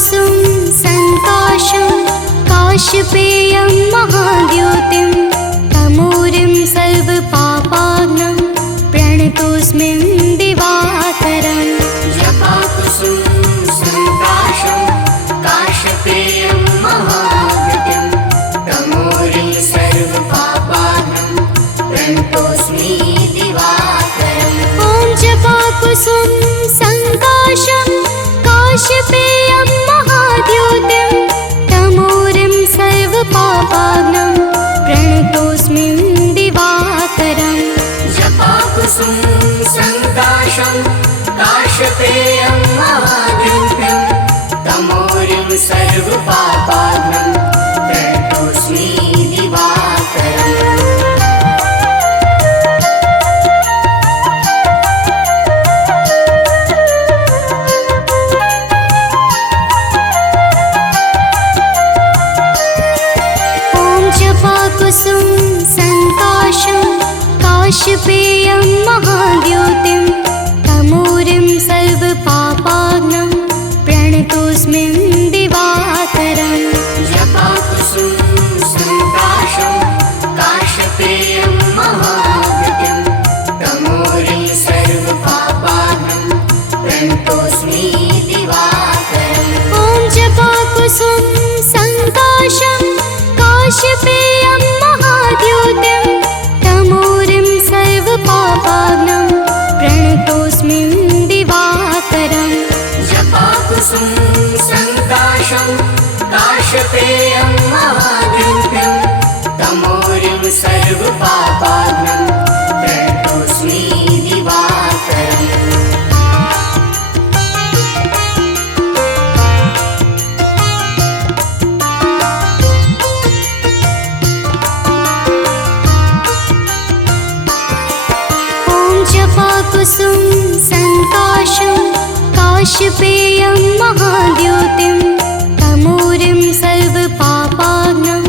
जपाकुसुम संकाशं काश्यपेयं महाद्योतिं तमोरिं सर्वपापाग्नं प्रणतोऽस्मि दिवाकरम्। जपाकुसुम संकाशं काश्यपेयं महाद्योतिं तमोरिं सर्वपापाग्नं प्रणतोऽस्मि दिवाकरम्। ॐ जपाकुसुम संकाशं काश्यपेयं महाद्योतिं तमोरिं सर्वपापाग्नं प्रणतोऽस्मि दिवाकरम्। जपाकुसुम संकाशं काश्यपेयं महाद्योतिं तमोरिं सर्वपापाग्नं प्रणतोऽस्मि दिवाकरम्। जपाकुसुम संकाशं काश्यपेयं महाद्योतिं तमोरिं सर्वपापाग्नं प्रणतोऽस्मि दिवाकरम्। जपाकुसुम संकाशं काश्यपेयं महाद्योतिं तमोरिं सर्वपापाग्नं प्रणतोऽस्मि दिवाकरम्। ॐ जपाकुसुम संकाशं काश्यपेयं महाद्योतिं तमोरिं सर्वपापाग्नं प्रणतोऽस्मि दिवाकरम्। जपाकुसुम संकाशं काश्यपेयं महाद्योतिं तमोरिं सर्वपापाग्नं प्रणतोऽस्मि दिवाकरम्। जपाकुसुम संकाशं काश्यपेयं महाद्योतिं तमोरिं सर्वपापाग्नं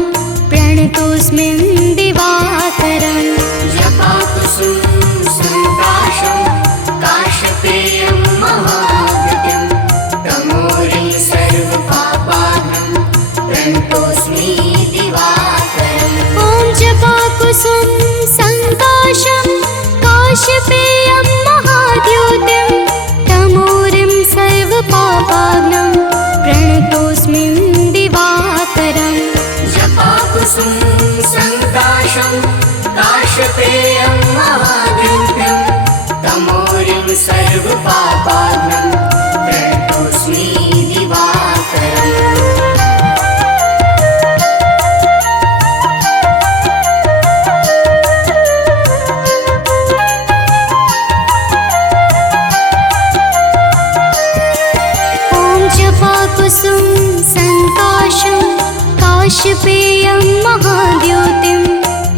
प्रणतोऽस्मि दिवाकरम्। जपाकुसुम संकाशं काश्यपेयं महाद्योतिं तमोरिं सर्वपापाग्नं प्रणतोऽस्मि दिवाकरम्। ॐ जपाकुसुम संकाशं काश्यपेयं महाद्योतिं तमोरिं सर्वपापाग्नं प्रणतोऽस्मि दिवाकरम्। जपाकुसुम संकाशं काश्यपेयं महाद्योतिं तमोरिं सर्वपापाग्नं प्रणतोऽस्मि दिवाकरम्। जपाकुसुम संकाशं काश्यपेयं महाद्योतिं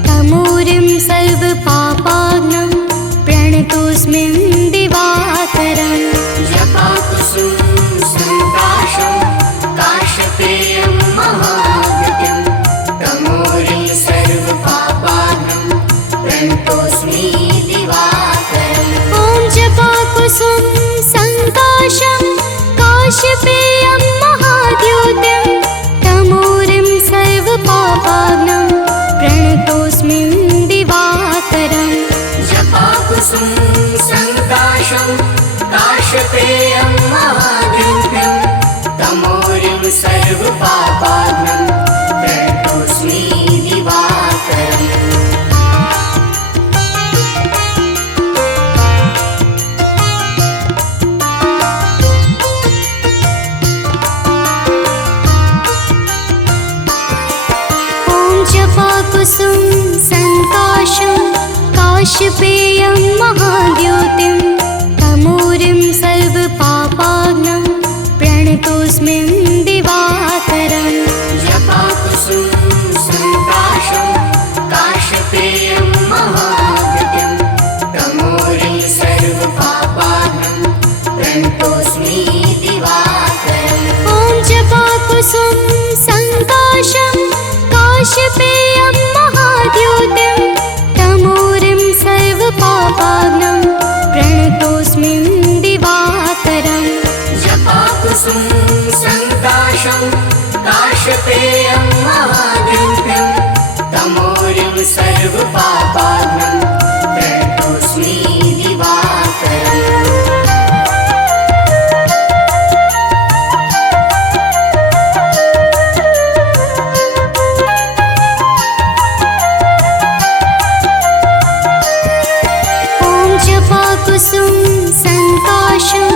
तमोरिं सर्वपापाग्नं प्रणतोऽस्मि दिवाकरम्। जपाकुसुम संकाशं काश्यपेयं महाद्योतिं तमोरिं सर्वपापाग्नं प्रणतोऽस्मि दिवाकरम्। ॐ जपाकुसुम संकाशं काश्यपेयं महाद्योतिं तमोरिं सर्वपापाग्नं प्रणतोऽस्मि दिवाकरम्। जपाकुसुम संकाशं काश्यपेयं महाद्योतिं तमोरिं सर्वपापाग्नं प्रणतोऽस्मि दिवाकरम्। जपाकुसुम संकाशं काश्यपेयं महाद्योतिं तमोरिं सर्वपापाग्नं प्रणतोऽस्मि दिवाकरम्। जपाकुसुम संकाशं काश्यपेयं महाद्योतिं तमोरिं सर्वपापाग्नं प्रणतोऽस्मि दिवाकरम्। ॐ जपाकुसुम संकाशं काश्यपेयं महाद्योतिं तमोरिं सर्वपापाग्नं प्रणतोऽस्मि दिवाकरम्। जपाकुसुम संकाशं सन्ताशं काशपेयं महाद्युतिं तमोरिं सर्वपापाघ्नं प्रणतोऽस्मि दिवाकरम्। कुसुम संकाशं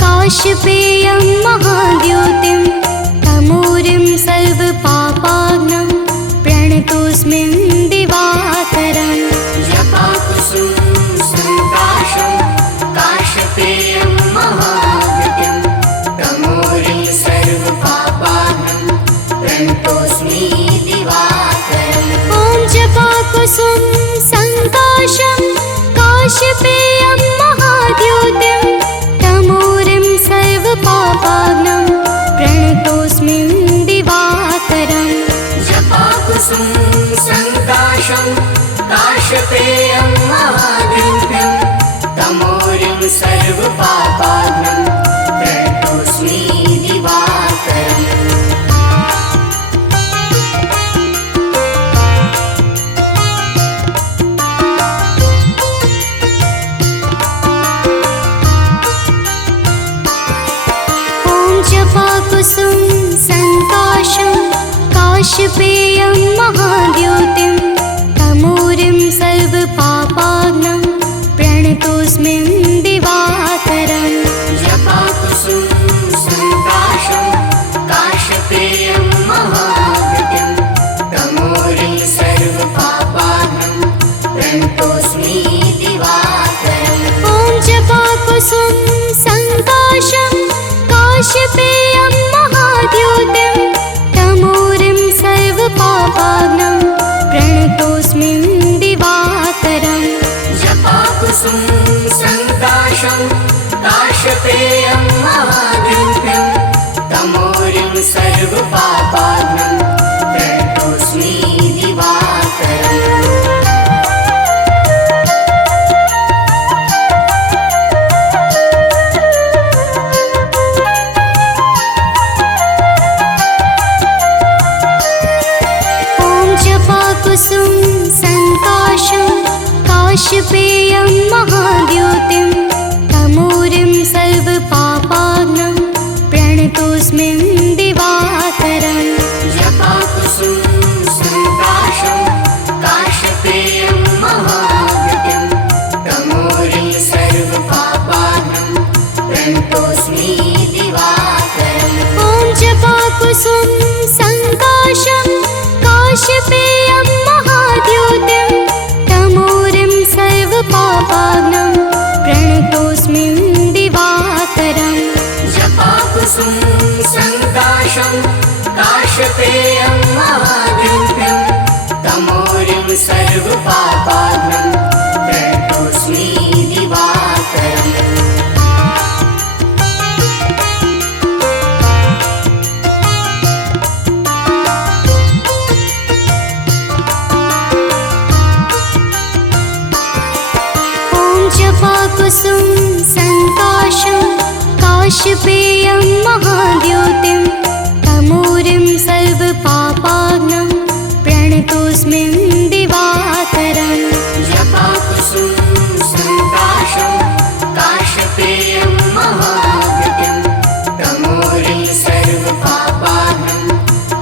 काशपेयं महाद्युतिं तमोरिं सर्वपापाघ्नं प्रणतोऽस्मि दिवाकरम्। जपाकुसुम संकाशं काशपेयं महाद्युतिं तमोरिं सर्वपापाघ्नं प्रणतोऽस्मि दिवाकरम्। ॐ जपाकुसुम संकाशं काशपेयं महाद्युतिं तमोरिं सर्वपापाघ्नं प्रणतोऽस्मि दिवाकरम्। जपाकुसुम संकाशं काशपेयं महाद्युतिं तमोरिं सर्वपापाघ्नं प्रणतोऽस्मि दिवाकरम्। जपाकुसुम संकाशं काशपेयं महाद्युतिं तमोरिं सर्वपापाघ्नं प्रणतोऽस्मि दिवाकरम्। जपाकुसुम संकाशं काशपेयं महाद्युतिं तमोरिं सर्वपापाघ्नं प्रणतोऽस्मि दिवाकरम्। ॐ जपाकुसुम संकाशं काशपेयं महाद्युतिं तमोरिं सर्वपापाघ्नं प्रणतोऽस्मि दिवाकरम्। जपाकुसुम संकाशं काशपेयं महाद्युतिं तमोरिं सर्वपापाघ्नं प्रणतोऽस्मि दिवाकरम्। कुसुम संकाशं काशपेयं महाद्युतिं तमोरिं सर्वपापाघ्नं प्रणतोऽस्मि दिवाकरम्। जपाकुसुम संकाशं काशपेयं महाद्युतिं तमोरिं सर्वपापाघ्नं प्रणतोऽस्मि दिवाकरम्। ॐ जपाकुसुम संकाशं काशपेयं महाद्युतिं तमोरिं सर्वपापाघ्नं प्रणतोऽस्मि दिवाकरम्। जपाकुसुम संकाशं काशपेयं महाद्युतिं तमोरिं सर्वपापाघ्नं प्रणतोऽस्मि दिवाकरम्। जपाकुसुम संकाशं काशपेयं महाद्युतिं तमोरिं सर्वपापाघ्नं प्रणतोऽस्मि दिवाकरम्। जपाकुसुम संकाशं काशपेयं महाद्युतिं तमोरिं सर्वपापाघ्नं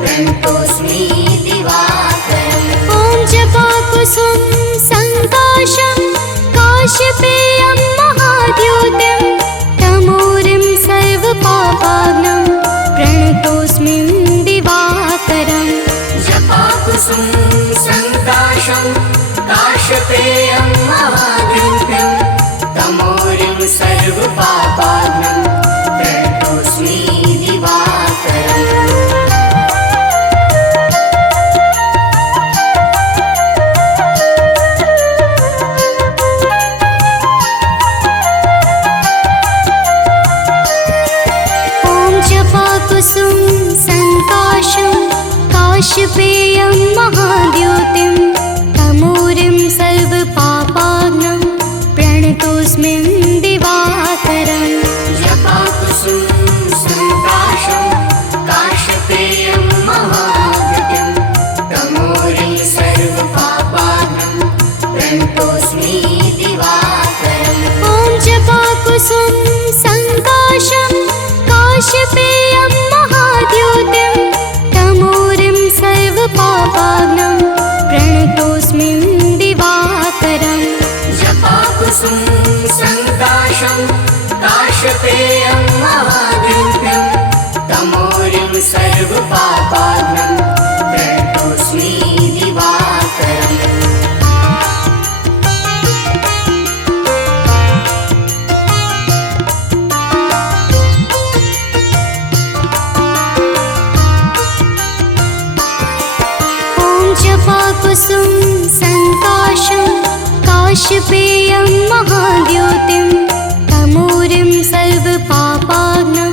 प्रणतोऽस्मि दिवाकरम्। ॐ जपाकुसुम संकाशं काशपेयं महाद्युतिं तमोरिं सर्वपापाघ्नं प्रणतोऽस्मि दिवाकरम्। जपाकुसुम संकाशं काशपेयं महाद्युतिं तमोरिं सर्वपापाघ्नं प्रणतोऽस्मि दिवाकरम्। जपाकुसुम संकाशं काशपेयं महाद्युतिं तमोरिं सर्वपापाघ्नं प्रणतोऽस्मि दिवाकरम्। जपाकुसुम संकाशं काश सर्वपापात्मं प्रणतोऽस्मि दिवाकरम्। जपाकुसुम संकाशं काशपेयं महाद्योतिं तमोरिं सर्वपापाग्नं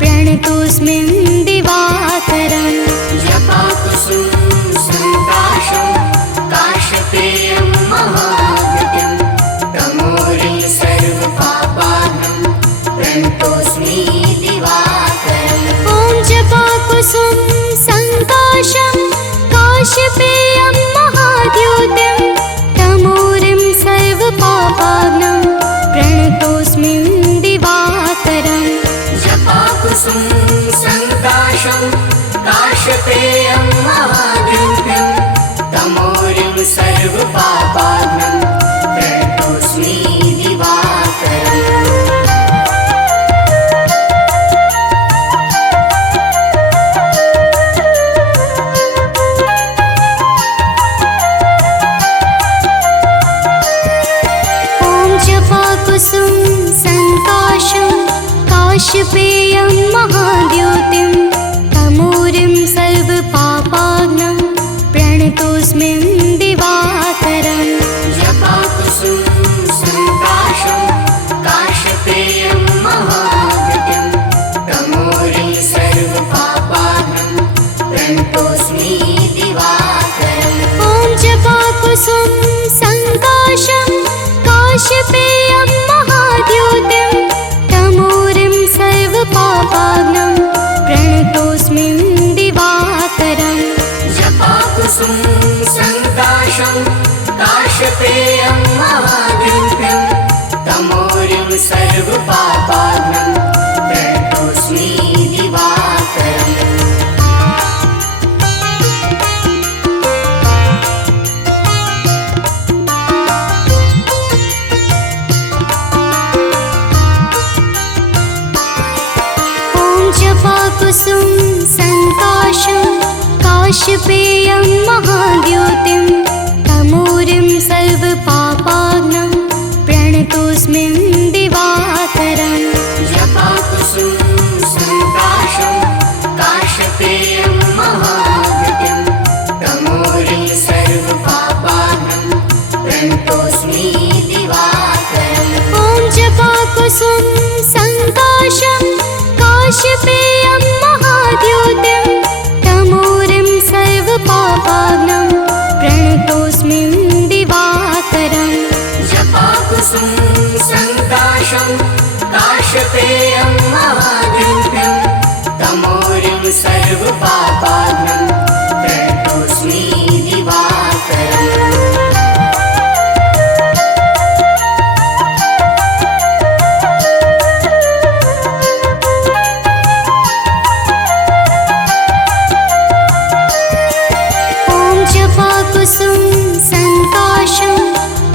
प्रणतोऽस्मि दिवाकरम्। जपाकुसुम संकाशं काशपेयं महाद्योतिं तमोरिं सर्वपापाग्नं प्रणतोऽस्मि दिवाकरम्। ॐ जपाकुसुम संकाशं काशपेयं महाद्योतिं तमोरिं सर्वपापाग्नं प्रणतोऽस्मि दिवाकरम्। जपाकुसुम संकाशं काशपेयं महाद्योतिं तमोरिं सर्वपापाग्नं प्रणतोऽस्मि दिवाकरम्। जपाकुसुम संकाशं काशपेयं महाद्योतिं तमोरिं सर्वपापाग्नं प्रणतोऽस्मि दिवाकरम्। जपाकुसुम संकाशं काशपेयं महाद्योतिं तमोरिं सर्वपापाग्नं प्रणतोऽस्मि दिवाकरम्। ॐ जपाकुसुम संकाशं काशपेयं महाद्योतिं तमोरिं सर्वपापाग्नं प्रणतोऽस्मि दिवाकरम्। जपाकुसुम संकाशं काशपेयं महाद्योतिं तमोरिं सर्वपापाग्नं प्रणतोऽस्मि दिवाकरम्। जपाकुसुम संकाशं काशपेयं महाद्योतिं तमोरिं सर्वपापाग्नं प्रणतोऽस्मि दिवाकरम्। जपाकुसुम संकाशं काशपेयं महाद्योतिं तमोरिं सर्वपापाग्नं प्रणतोऽस्मि दिवाकरम्। ॐ जपाकुसुम संकाशं काशपेयं महाद्योतिं तमोरिं सर्वपापाग्नं प्रणतोऽस्मि दिवाकरम्। जपाकुसुम संकाशं काशपेयं महाद्योतिं तमोरिं सर्वपापाग्नं प्रणतोऽस्मि दिवाकरम्। जपाकुसुम संकाशं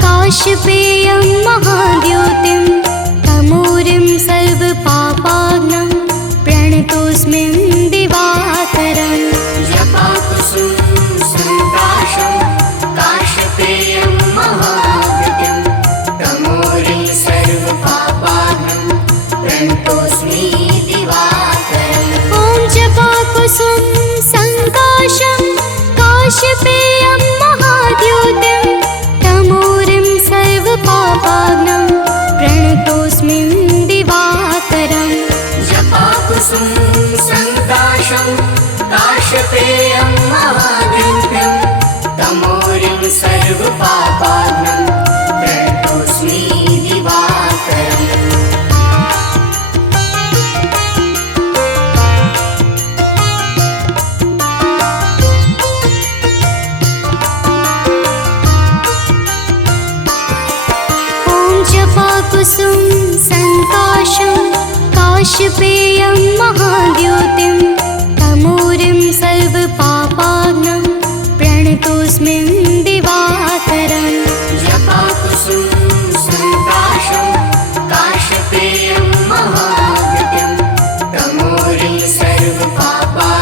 काशपेयं महाद्योतिं तमोरिं सर्वपापाग्नं प्रणतोऽस्मि दिवाकरम्। जपाकुसुम संकाशं काशपेयं महाद्योतिं तमोरिं सर्वपापाग्नं प्रणतोऽस्मि दिवाकरम्। ॐ जपाकुसुम संकाशं काशपेयं महाद्योतिं तमोरिं सर्वपापाग्नं प्रणतोऽस्मि दिवाकरम्। जपाकुसुम संकाशं काशपेयं महाद्योतिं तमोरिं सर्वपापाग्नं प्रणतोऽस्मि दिवाकरम्। जपाकुसुम संकाशं काशपेयं महाद्योतिं तमोरिं सर्वपापाग्नं प्रणतोऽस्मि दिवाकरम्। जपाकुसुम संकाशं काशपेयं महाद्योतिं तमोरिं सर्वपापाग्नं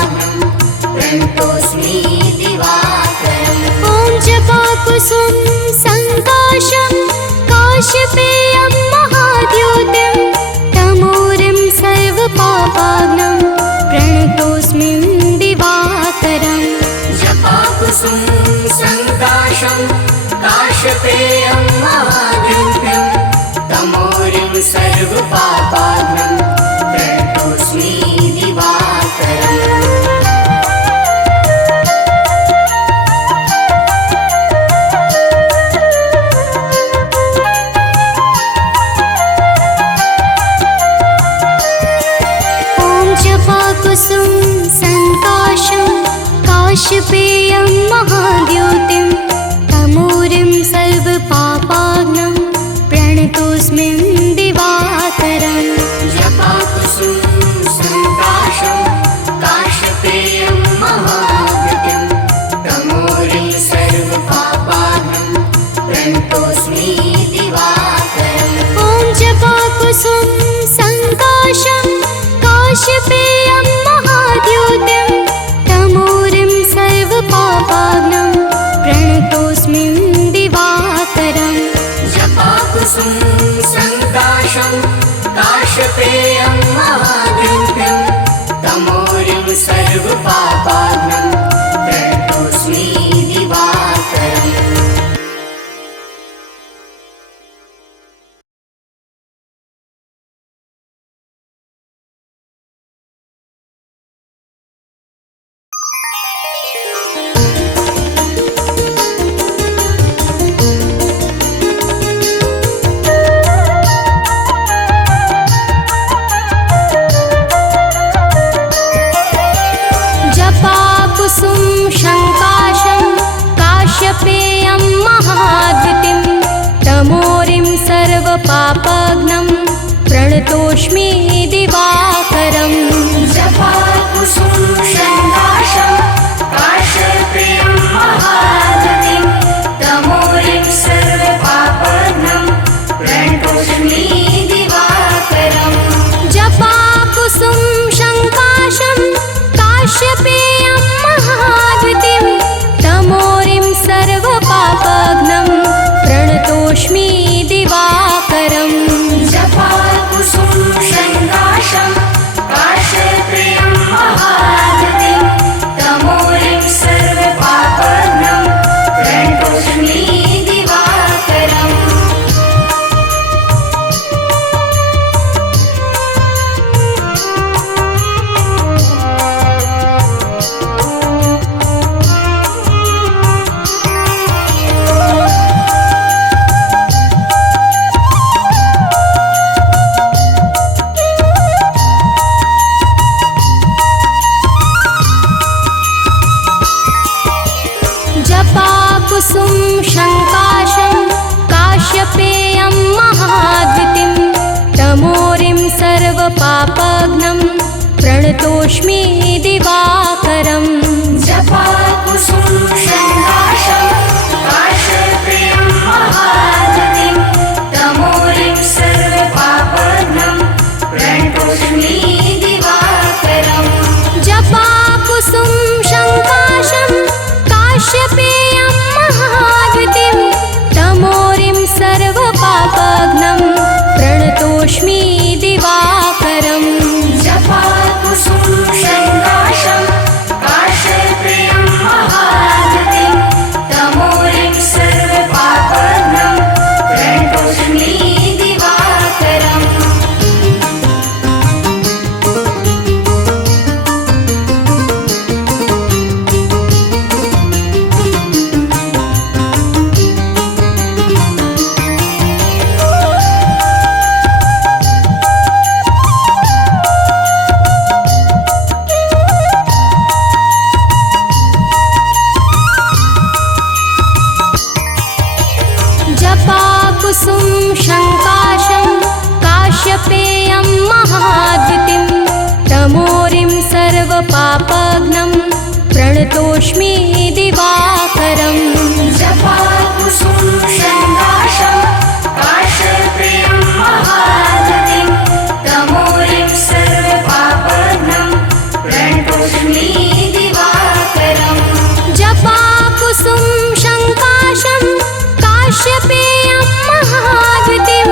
सङ्काशं काशपेयं महाद्योतिं तमोरिं सर्वपापाग्नं प्रणतोऽस्मि दिवाकरम् जपाकुसुम सङ्काशं काशपेयं महाद्युतिं तमोरिं सर्वपापाग्नं प्रणतोऽस्मि दिवाकरम् ॐ जपाकुसुम सङ्काशं काशपेयं महाद्योतिं तमोरिं सर्वपापाग्नं प्रणतोऽस्मि दिवाकरम् जपाकुसुम सङ्काशं काशपेयं महाद्युतिं तमोरिं सर्वपापाग्नं प्रणतोऽस्मि दिवाकरम् जपाकुसुम शङ्काशं काश्यपेयं महाद्युतिं तमोरिं सर्वपापाग्नं प्रणतोऽस्मि दिवाकरम् जपाकुसुम सङ्काशं काशपेयं महाद्युतिं तमोरिं सर्वपापाग्नं प्रणतोऽस्मि दिवाकरम् जपाकुसुम शङ्काशं काश्यपेयं महाद्युतिं तमोरिं सर्वपापाग्नं प्रणतोऽस्मि दिवाकरम् जपाकुसुम सङ्काशं काशपेयं महाद्युतिं तमोरिं सर्वपापाग्नं प्रणतोऽस्मि दिवाकरम् जपाकुसुम शङ्काशं काश्यपेयं महाद्युतिं तमोरिं सर्वपापाग्नं प्रणतोऽस्मि दिवाकरम् जपाकुसुम सङ्काशं काशपेयं महाद्युतिं तमोरिं सर्वपापाग्नं प्रणतोऽस्मि दिवाकरम् जपाकुसुम शङ्काशं काश्यपेयं महाद्युतिं तमोरिं सर्वपापाग्नं प्रणतोऽस्मि दिवाकरम् जपाकुसुम सङ्काशं काशपेयं महाद्युतिं तमोरिं सर्वपापाग्नं प्रणतोऽस्मि दिवाकरम् जपाकुसुम शङ्काशं काश्यपेयं महाद्युतिं तमोरिं सर्वपापाग्नं प्रणतोऽस्मि दिवाकरम् जपाकुसुम सङ्काशं काशपेयं महाद्युतिं तमोरिं सर्वपापाग्नं प्रणतोऽस्मि दिवाकरम् जपाकुसुम शङ्काशं काश्यपेयं महाद्युतिं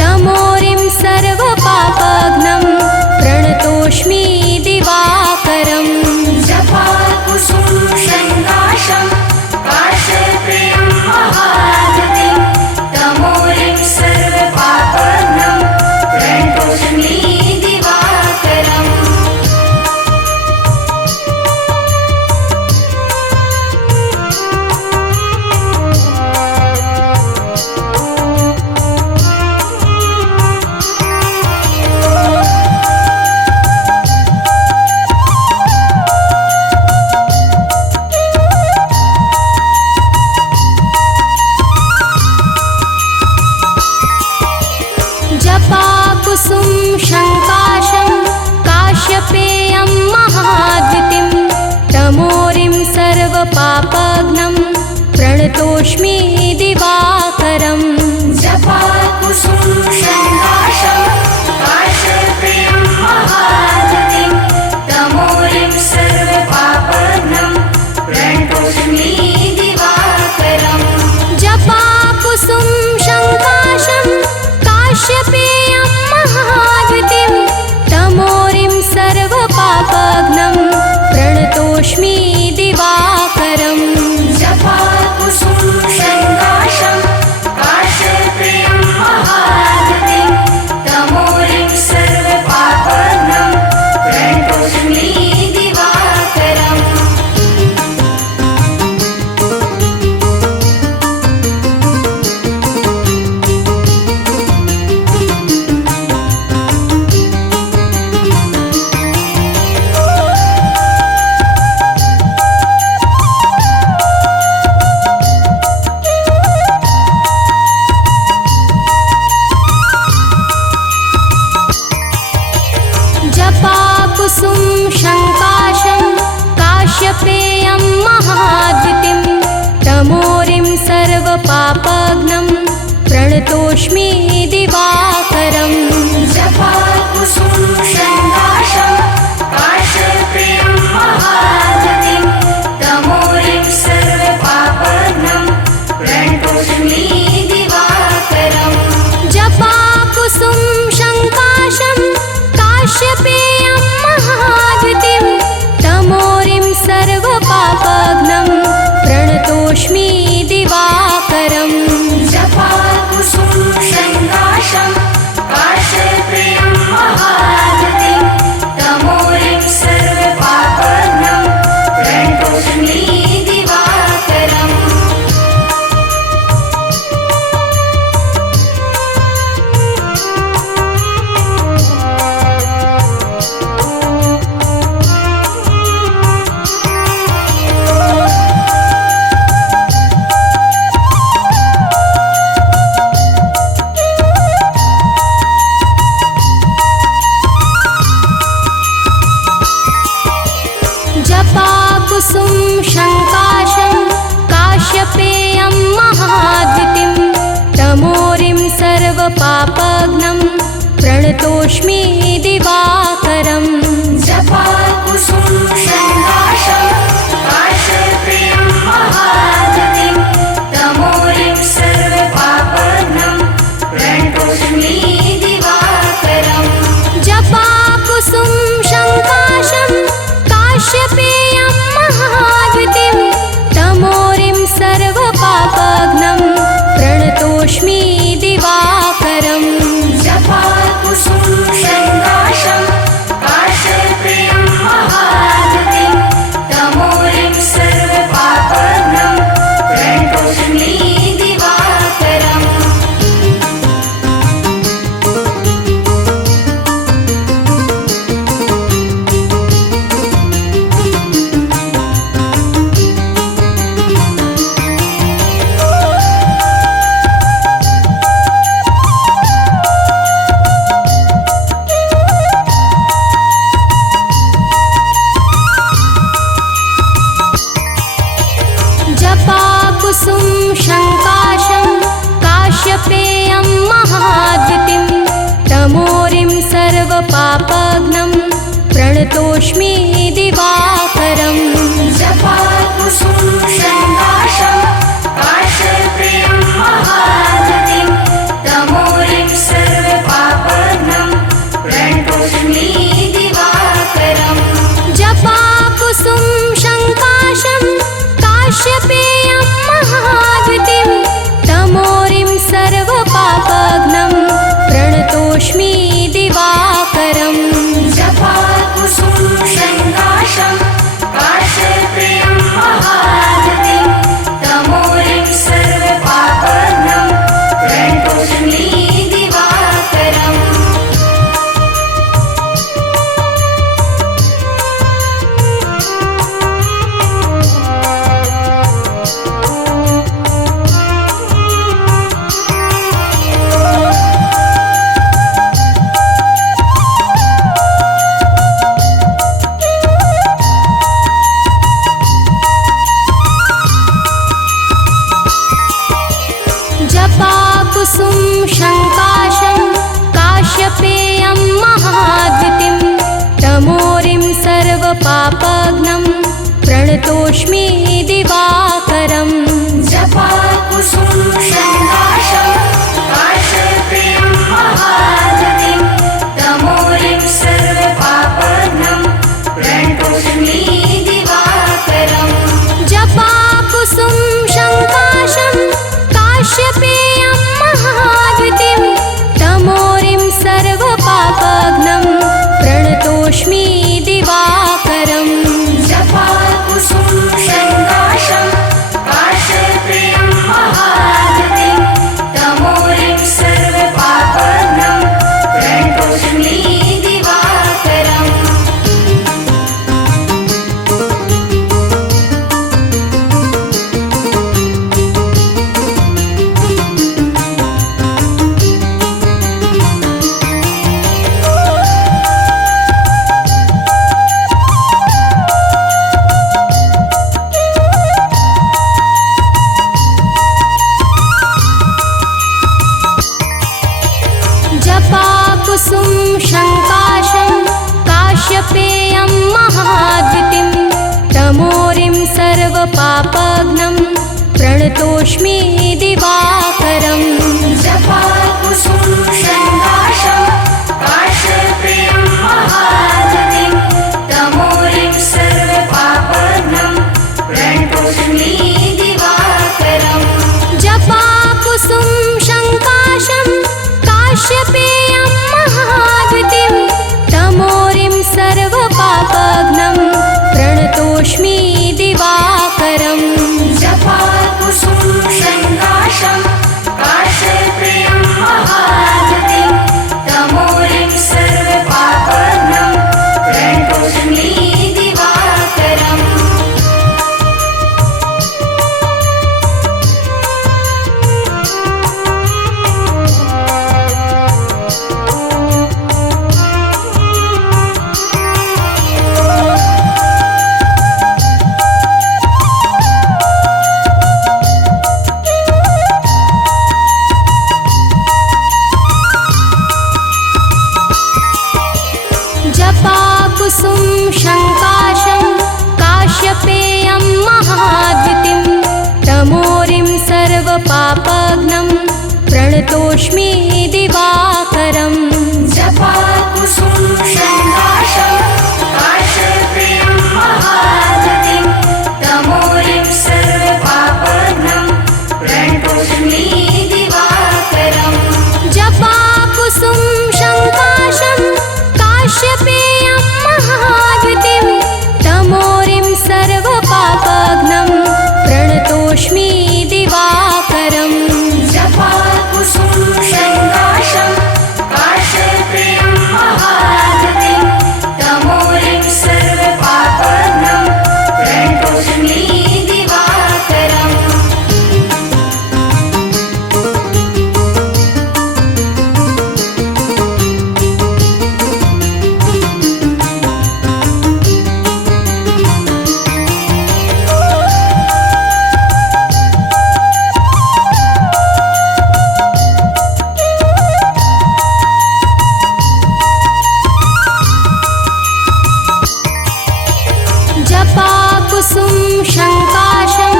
तमोरिं सर्वपापाग्नं प्रणतोऽस्मि दिवाकरम् जपाकुसुम सङ्काशं सर्वपापघ्नं प्रणतोऽस्मि दिवाकरम् जपाकुसुम शङ्काशं काश्यपेयं महाद्युतिं तमोरिं सर्वपापघ्नं प्रणतोऽस्मि दिवाकरम् जपाकुसुम शङ्काशं काश्यपेयं महाद्युतिं तमोरिं सर्वपापघ्नं प्रणतोऽस्मि दिवाकरम् जपाकुसुम शङ्काशं काश्यपेयं महाद्युतिं तमोरिं सर्वपापघ्नं प्रणतोऽस्मि दिवाकरम् जपाकुसुम शङ्काशं काश्यपेयं महाद्युतिं तमोरिं सर्वपापघ्नं प्रणतोऽस्मि दिवाकरम् जपाकुसुम शङ्काशं काश्यपेयं महाद्युतिं तमोरिं सर्वपापघ्नं प्रणतोऽस्मि दिवाकरम् जपाकुसुम शङ्काशं काश्यपेयं महाद्युतिं तमोरिं सर्वपापघ्नं प्रणतोऽस्मि दिवाकरम् जपाकुसुम शङ्काशं काश्यपेयं महाद्युतिं तमोरिं सर्वपापघ्नं प्रणतोऽस्मि दिवाकरम् जपाकुसुम शङ्काशं काश्यपेयं महाद्युतिं तमोरिं सर्वपापघ्नं प्रणतोऽस्मि दिवाकरम् जपाकुसुम शङ्काशं काश्यपेयं महाद्युतिं तमोरिं सर्वपापघ्नं प्रणतोऽस्मि दिवाकरम् जपाकुसुम शङ्काशं काश्यपेयं महाद्युतिं तमोरिं सर्वपापघ्नं प्रणतोऽस्मि दिवाकरम् जपाकुसुम शङ्काशं काश्यपेयं महाद्युतिं तमोरिं सर्वपापघ्नं प्रणतोऽस्मि दिवाकरम् जपाकुसुम शङ्काशं काश्यपेयं महाद्युतिं तमोरिं सर्वपापघ्नं प्रणतोऽस्मि दिवाकरम् जपाकुसुम शङ्काशं काश्यपेयं महाद्युतिं तमोरिं सर्वपापघ्नं प्रणतोऽस्मि दिवाकरम् जपाकुसुम शङ्काशं काश्यपेयं महाद्युतिं तमोरिं सर्वपापघ्नं प्रणतोऽस्मि दिवाकरम् जपाकुसुम शङ्काशं सर्वपापघ्नं प्रणतोऽस्मि दिवाकरम् जपाकुसुम शङ्काशं काश्यपेयं महागतिं तमोरिं सर्वपापघ्नं प्रणतोऽस्मि दिवाकरम् जपाकुसुम शङ्काशं काश्यपेयं महागतिं तमोरिं सर्वपापघ्नं प्रणतोऽस्मि दिवाकरम् जपाकुसुम शङ्काशं काश्यपेयं महागतिं तमोरिं सर्वपापघ्नं प्रणतोऽस्मि दिवाकरम् जपाकुसुम शङ्काशं काश्यपेयं महाद्वितिं तमोरिं सर्वपापघ्नं प्रणतोऽस्मि दिवाकरम् जपाकुसुम शङ्काशं काश्यपेयं महागतिं तमोरिं सर्वपापघ्नं प्रणतोऽस्मि दिवाकरम् जपाकुसुम शङ्काशं काश्यपेयं महाद्वितिं तमोरिं सर्वपापघ्नं प्रणतोऽस्मि दिवाकरम् जपाकुसुम शङ्काशं काश्यपेयं महागतिं तमोरिं सर्वपापघ्नं प्रणतोऽस्मि दिवाकरम् जपाकुसुम शङ्काशं काश्यपेयं महाद्वितिं तमोरिं सर्वपापघ्नं प्रणतोऽस्मि दिवाकरम् जपाकुसुम शङ्काशं काश्यपेयं महागतिं तमोरिं सर्वपापघ्नं प्रणतोऽस्मि दिवाकरम् जपाकुसुम शङ्काशं काश्यपेयं महाद्वितिं तमोरिं सर्वपापघ्नं प्रणतोऽस्मि दिवाकरम् जपाकुसुम शङ्काशं काश्यपेयं महागतिं तमोरिं सर्वपापघ्नं प्रणतोऽस्मि दिवाकरम् जपाकुसुम शङ्काशं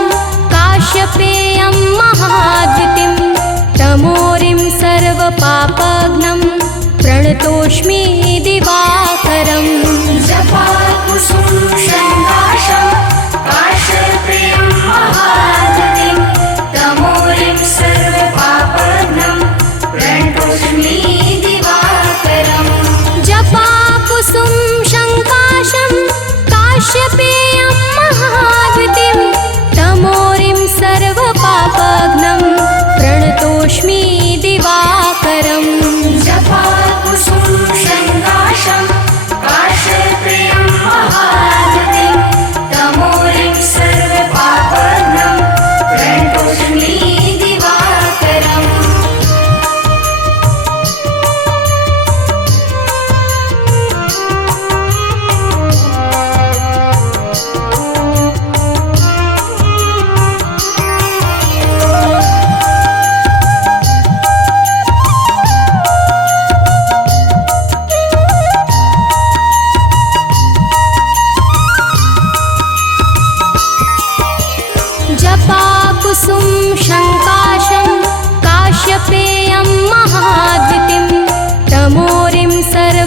काश्यपेयं महाद्वितिं तमोरिं सर्वपापघ्नं प्रणतोऽस्मि दिवाकरम् जपाकुसुम शङ्काशं काश्यपेयं महागतिं तमोरिं सर्वपापघ्नं प्रणतोऽस्मि दिवाकरम् जपाकुसुम शङ्काशं काश्यपेयं महाद्वितिं तमोरिं सर्वपापघ्नं प्रणतोऽस्मि दिवाकरम् जपाकुसुम शङ्काशं काश्यपेयं महागतिं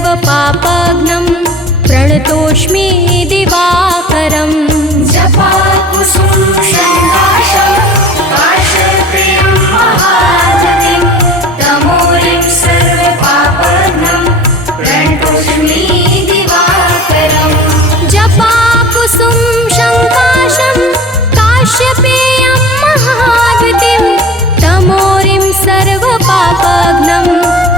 सर्वपापघ्नं प्रणतोऽस्मि दिवाकरम् जपाकुसुम शङ्काशं काश्यपेयं महागतिं तमोरिं सर्वपापघ्नं प्रणतोऽस्मि दिवाकरम् जपाकुसुम शङ्काशं काश्यपेयं महाद्युतिं तमोरिं सर्वपापघ्नं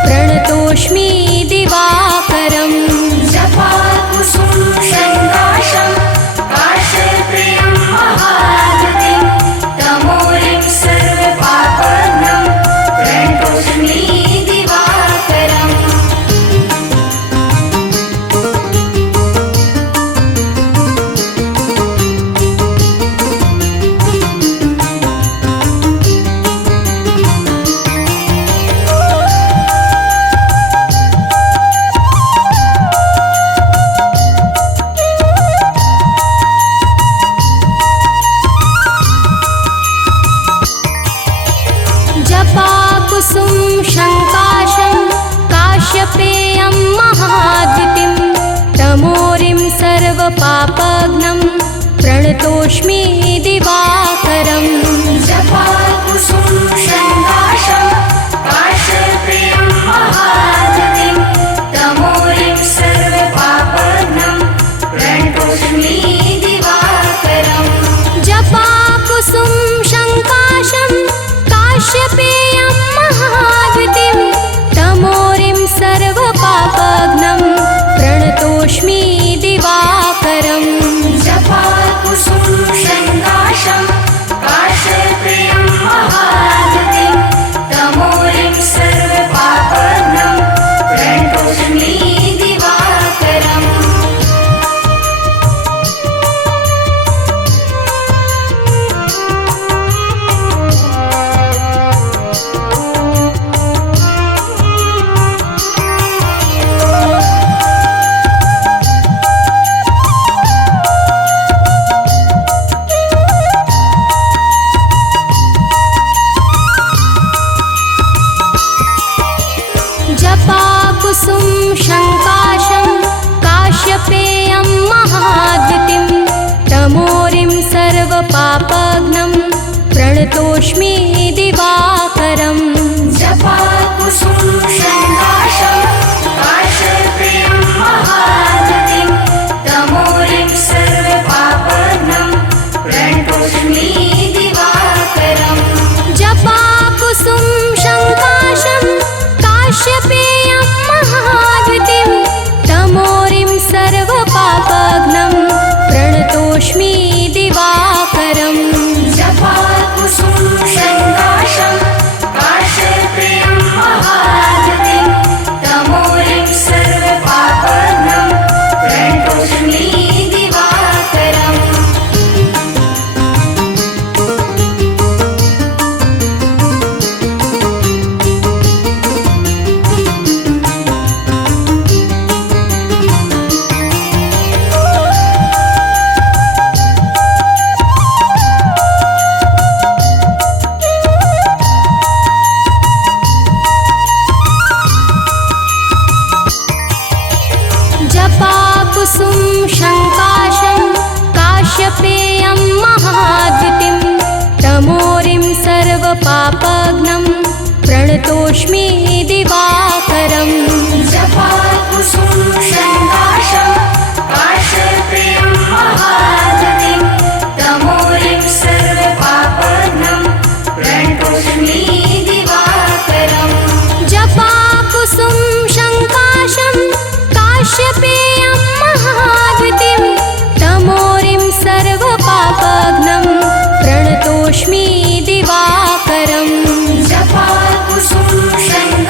प्रणतोऽस्मि दिवाकरम् जपाकुसुम शङ्काशं काश्यपेयं महागतिं तमोरिं सर्वपापघ्नं प्रणतोऽस्मि दिवाकरम् जपाकुसुम शङ्काशं काश्यपेयं महाद्युतिं तमोरिं सर्वपापघ्नं प्रणतोऽस्मि दिवाकरम् जपाकुसुम शङ्काशं काश्यपेयं महागतिं तमोरिं सर्वपापघ्नं प्रणतोऽस्मि दिवाकरम् जपाकुसुम शङ्काशं काश्यपेयं महाद्युतिं तमोरिं सर्वपापघ्नं प्रणतोऽस्मि दिवाकरम् जपाकुसुम शङ्काशं काश्यपेयं महागतिं तमोरिं सर्वपापघ्नं प्रणतोऽस्मि दिवाकरम् जपाकुसुम शङ्काशं काश्यपेयं महाद्युतिं तमोरिं सर्वपापघ्नं प्रणतोऽस्मि दिवाकरम् जपाकुसुम शङ्काशं काश्यपेयं महागतिं तमोरिं सर्वपापघ्नं प्रणतोऽस्मि दिवाकरम् जपाकुसुम शङ्काशं काश्यपेयं महाद्युतिं तमोरिं सर्वपापघ्नं प्रणतोऽस्मि दिवाकरम् जपाकुसुम शङ्काशं काश्यपेयं महागतिं तमोरिं सर्वपापघ्नं प्रणतोऽस्मि दिवाकरम् जपाकुसुम शङ्काशं काश्यपेयं महाद्युतिं तमोरिं सर्वपापघ्नं प्रणतोऽस्मि दिवाकरम् जपाकुसुम शङ्काशं काश्यपेयं महागतिं तमोरिं सर्वपापघ्नं प्रणतोऽस्मि दिवाकरम् जपाकुसुम शङ्काशं काश्यपेयं महाद्युतिं तमोरिं सर्वपापघ्नं प्रणतोऽस्मि दिवाकरम् जपाकुसुम शङ्काशं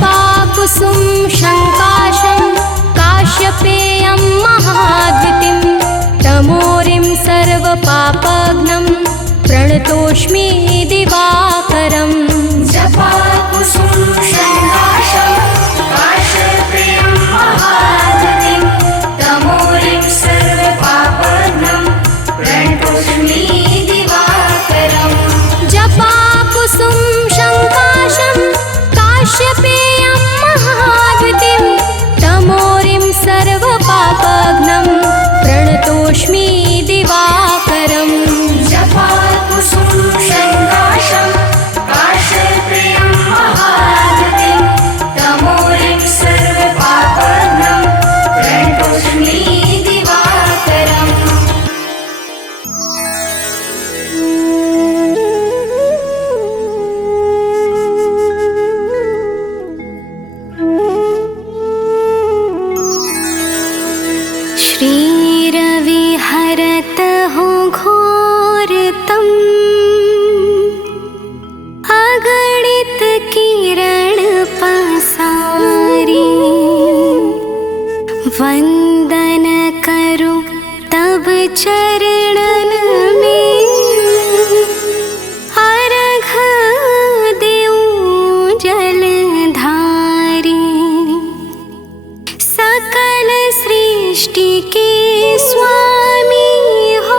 जपाकुसुम शङ्काशं काश्यपेयं महाद्युतिं तमोरिं सर्वपापघ्नं प्रणतोऽस्मि दिवाकरम् जपाकुसुम शङ्काशं काश्यपेयं महाद्युतिं तमोरिं सर्वपापघ्नं प्रणतोऽस्मि दिवाकरम् जपाकुसुम शङ्काशं काश्यपेयं महाद्युतिं तमोरिं सर्वपापघ्नं प्रणतोऽस्मि दिवाकरम् जपाकुसुम शङ्काशं काश्यपेयं महाद्युतिं तमोरिं सर्वपापघ्नं प्रणतोऽस्मि दिवाकरम् श्रीरविहरतहो घोरतम् अगणित किरण पसारी वंदन करो तब चरणन में अर्घ देऊं जलधारी सकल सृष्टि के स्वामी हो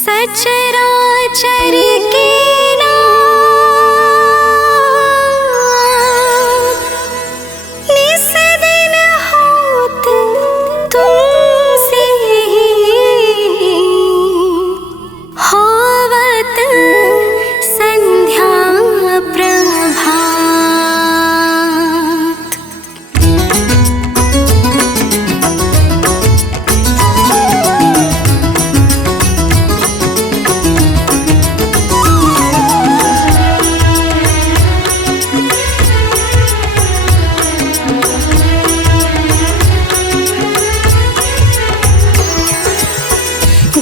सचराचर के नाथ निस दिन होत तुमसे होवत संध्या प्रभात।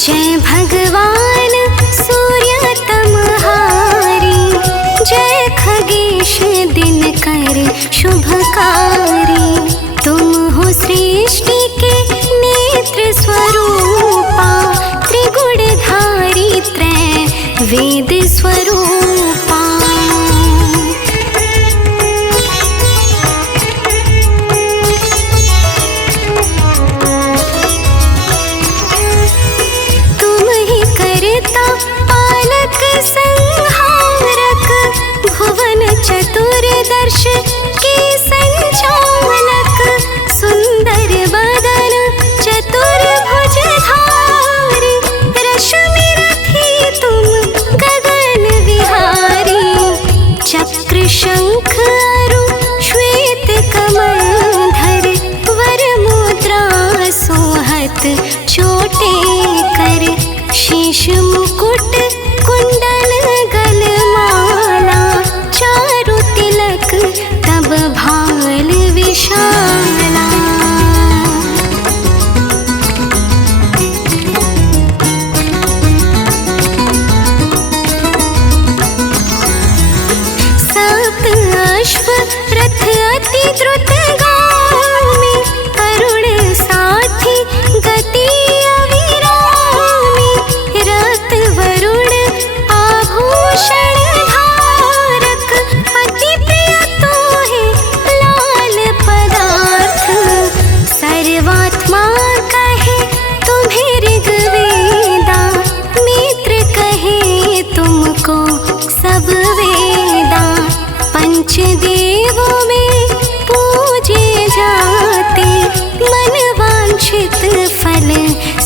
जय भगवान सूर्य तमहारी जय खगेश दिनकर शुभकारी तुम हो सृष्टि के नेत्र स्वरूपा त्रिगुणधारी त्रय वेद स्वरूपा पालक संहारक भुवन चतुर्दश के संचालक सुंदर बदन चतुर्भुज धारी रश्मि रथी तुम गगन विहारी चक्र शंख अरु श्वेत कमलधर वर मुद्रा सोहत चोटे कर शीश मुकुट कुंडल गलमाला चारु तिलक तब भाल विशाला सप्त अश्व रथ अति द्रुत गामी अरुण साथी गति अविरामी रत वरुण आभूषण धारक अति प्रिय तो है लाल पदार्थ सर्वात्मा कहे तुम्हें ऋग्वेदा मित्र कहे तुमको सब वेदा पंचदेवों में पूजे जाते मन वांछित फल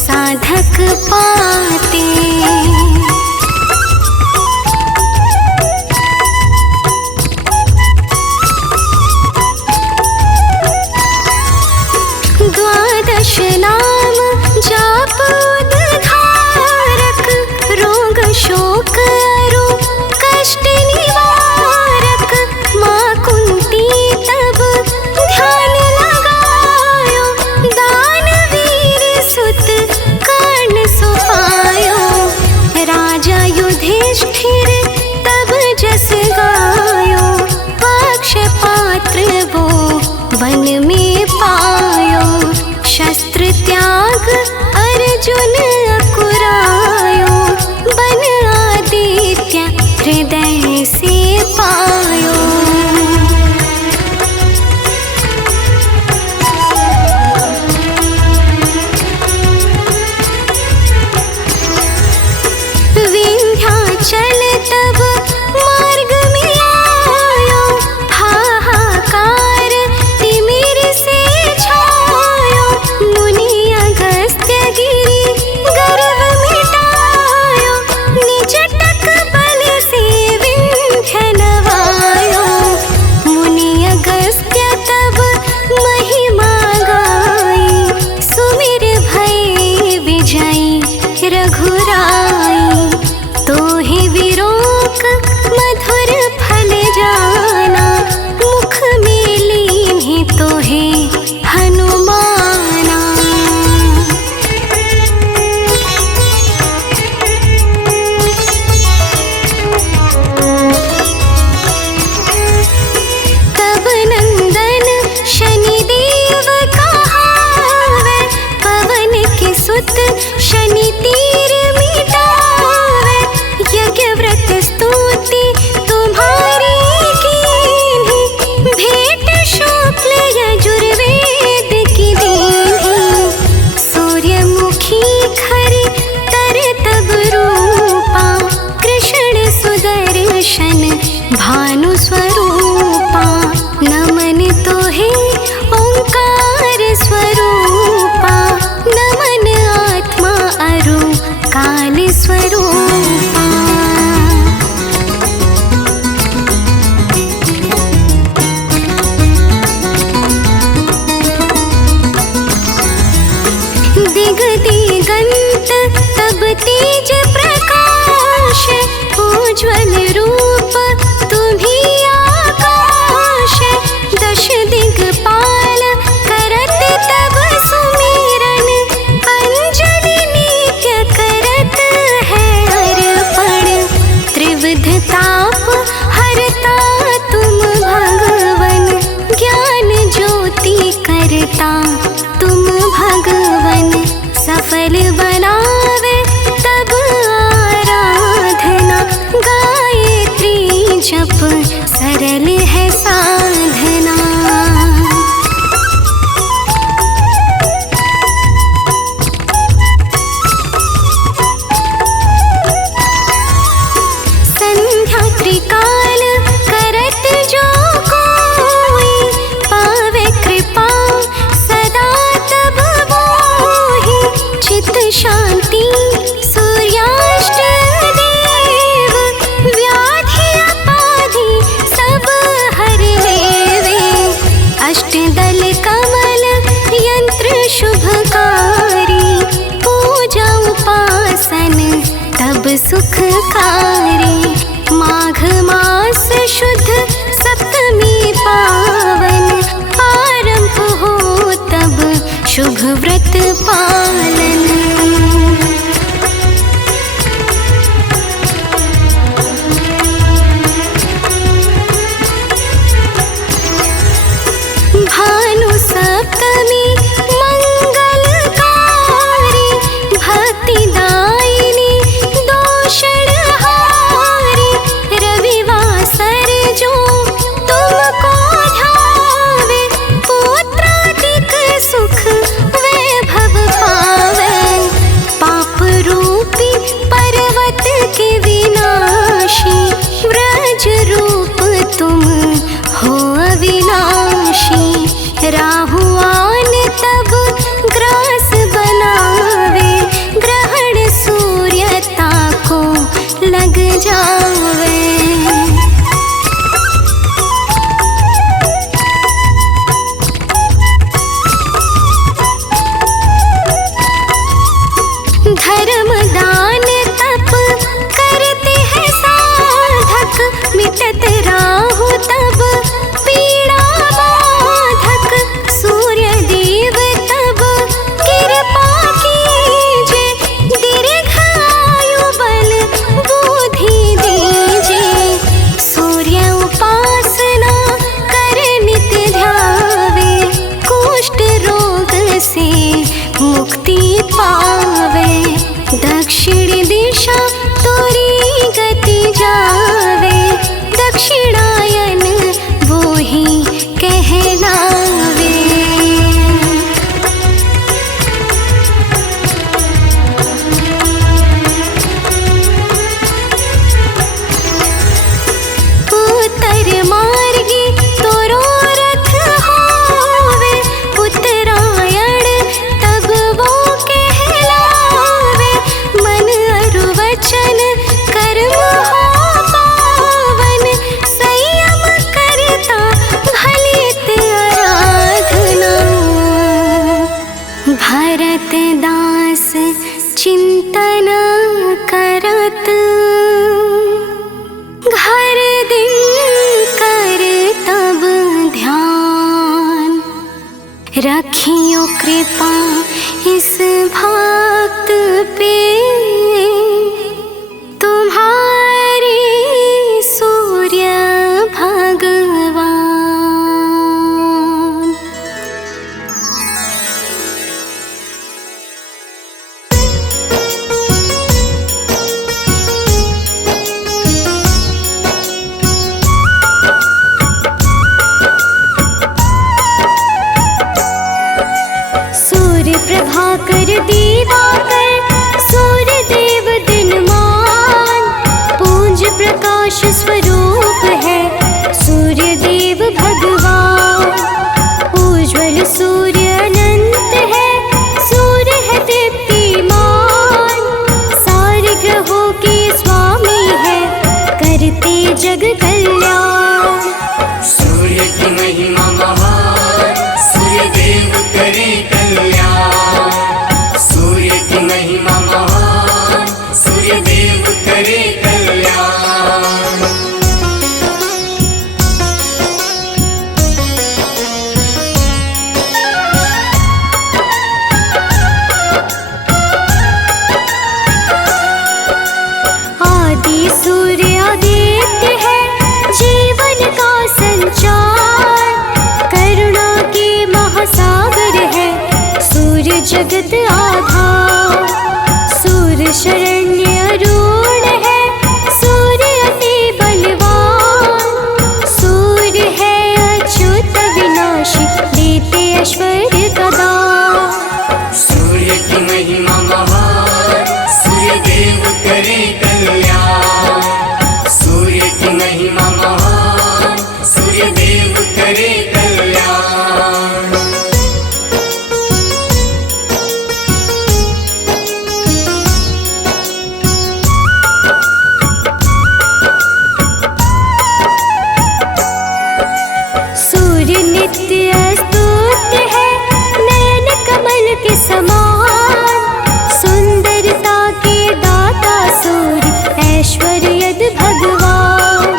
साधक पाते। द्वादश नाम जाप उद्धारक रोग शोक अरु कष्ट निवारक माँ कुंती तब ध्यान लगायो दानवीर सुत कर्ण सुपायो वन में पायो, शस्त्र त्याग अर्जुन अकुरायो, बन आदित्य हृदय से पायो। विंध्याचल तब मार्ग में आयो, हाहाकार तिमिर से छायो, मुनि अगस्त्य गिरि गर्व मिटायो, निजटक बल से विंध्य नवायो। मुनि अगस्त्य तब महिमा गाई, सुमिर भय विजयी रघुराई। तोहि विरोक मधुर फल जाना, मुख में लीन्हि तोहे हनुमाना। तब नंदन शनिदेव कहावै, पवन के सुत शनि तीर मिटावै। यज्ञ व्रत स्तुति तुम्हारी कीन्ही, भेंट शुक्ल यजुर्वेद की दीन्ही। सूर्यमुखी खर तर तब रूपा, कृष्ण सुदर्शन भानु स्वरूपा। नमन तोहे ओंकार स्वरूपा, नमन आत्मा अरु काल स्वरूपा। दिग दिगंत तब तेज प्रकाश, उज्ज्वल रूप तुम्ही आकाश। दश दिगपाल करत तब सुमिरन, अंजलि नित्य करत है अर्पण। त्रिविध ताप हरता तुम भगवन, ज्ञान ज्योति करता तुम भगवन। सफल बनावे तब आराधना, गायत्री जप सरल है साधना। संध्या त्रिकाल करत जो कोई, पावे कृपा सदा तब मोहि। चित शांति सूर्याष्ट देव, व्याधि अपाधि सब हर लेवे। अष्टदल कमल यंत्र शुभकारी, पूजा उपासन तब सुखकारी। माघ मास शुद्ध सप्तमी पावन, आरंभ हो तब शुभ व्रत पालन। भानु सप्तमी मंगलकारी, भक्तिदायिनी दोषणहारी। रविवासर जो तुमको ध्यावे, पुत्रादिक सुख वैभव पावे। रखियो कृपा इस भक्त पे तुम्हारी सूर्य भगवान। सूर्य प्रभाकर दिवाकर सूर्य देव दिनमान, पूंज प्रकाश स्वरूप है सूर्य देव भगवान। उज्ज्वल सूर्य अनंत है, सूर्य है दीप्तिमान, सारे ग्रहों के स्वामी है करते जग कल्याण। सूर्य की महिमा महान, सूर्य देव करे कल्याण। सूर्य की महिमा महान, सूर्य देव करे कल्याण। आदि सूर्य आदित्य है जीवन का संचार, करुणा के महासागर है सूर्य जगत आधार। सूर्य शरण्य अरुण है, सूर्य अति बलवान, सूर्य है अच्युत विनाशी देते ऐश्वर्य का दान। सूर्य की महिमा महान, सूर्य देव करे कल्याण। सूर्य की महिमा महान, सूर्य देव करे कल्याण। सूर्य नित्य स्तुत्य है नयन कमल के समान, सुंदरता के दाता सूर्य ऐश्वर्यद भगवान।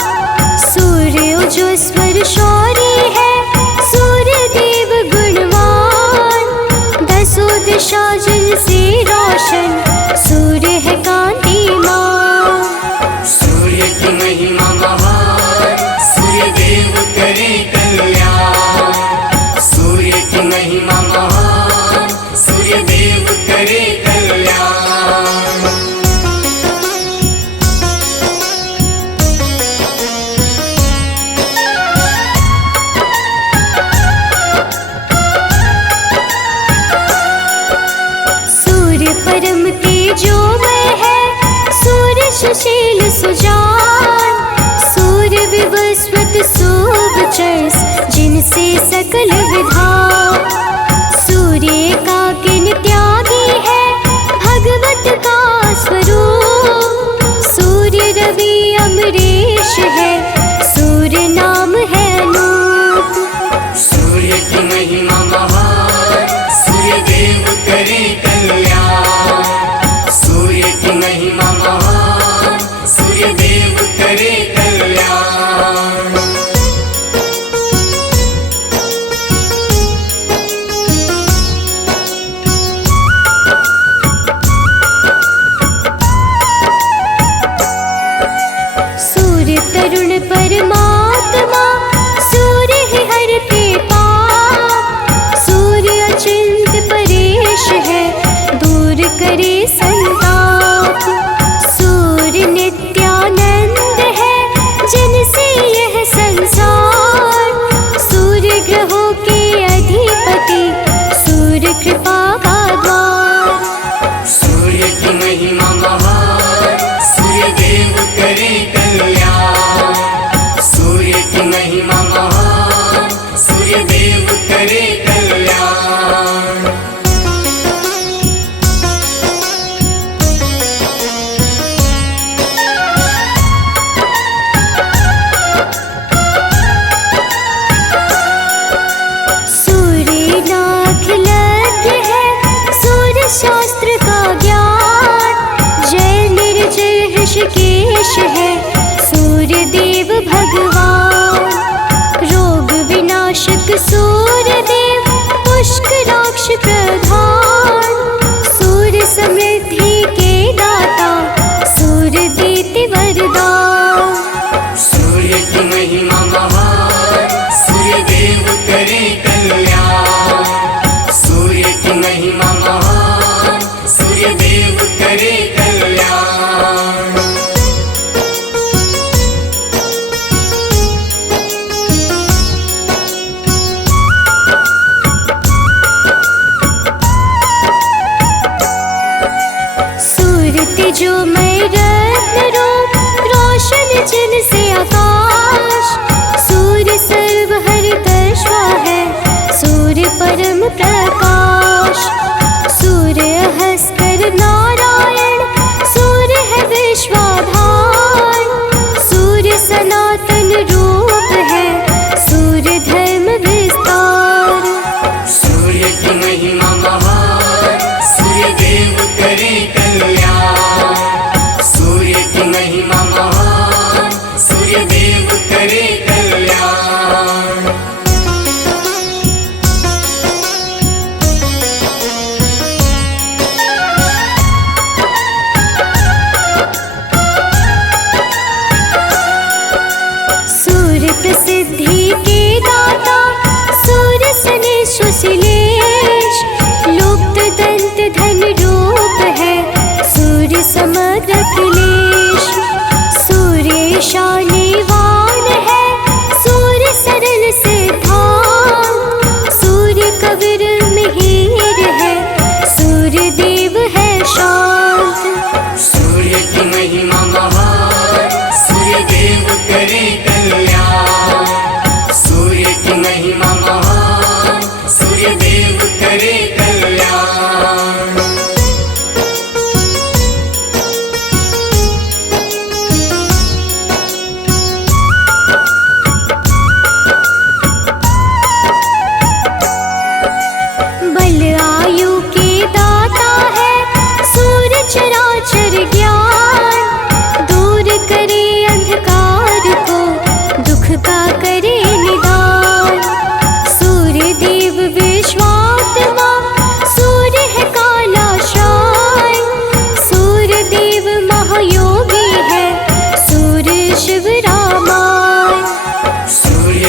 सूर्य ओजस्वर शौर्य है सूर्य देव गुणवान, दसों दिशा जल से रोशन सूर्य है कांतिमान। सूर्य की महिमा महान, सूर्य देव करे कल्याण। सूर्य की महिमा महान, सूर्य देव करे कल्याण। सूर्य परम तेजोमय है सूर्य सुशील सुजान, सूर्य विवस्वत शोभचर्स जिनसे सकल विधान। सूर्य का किन त्यागी है भगवत का स्वरूप, सूर्य रवि अमरीश है सूर्य नाम है अनूप। सूर्य की महिमा महान, सूर्य देव करे कल्याण। सूर्य की महिमा महान, सूर्य देव करे कल्याण।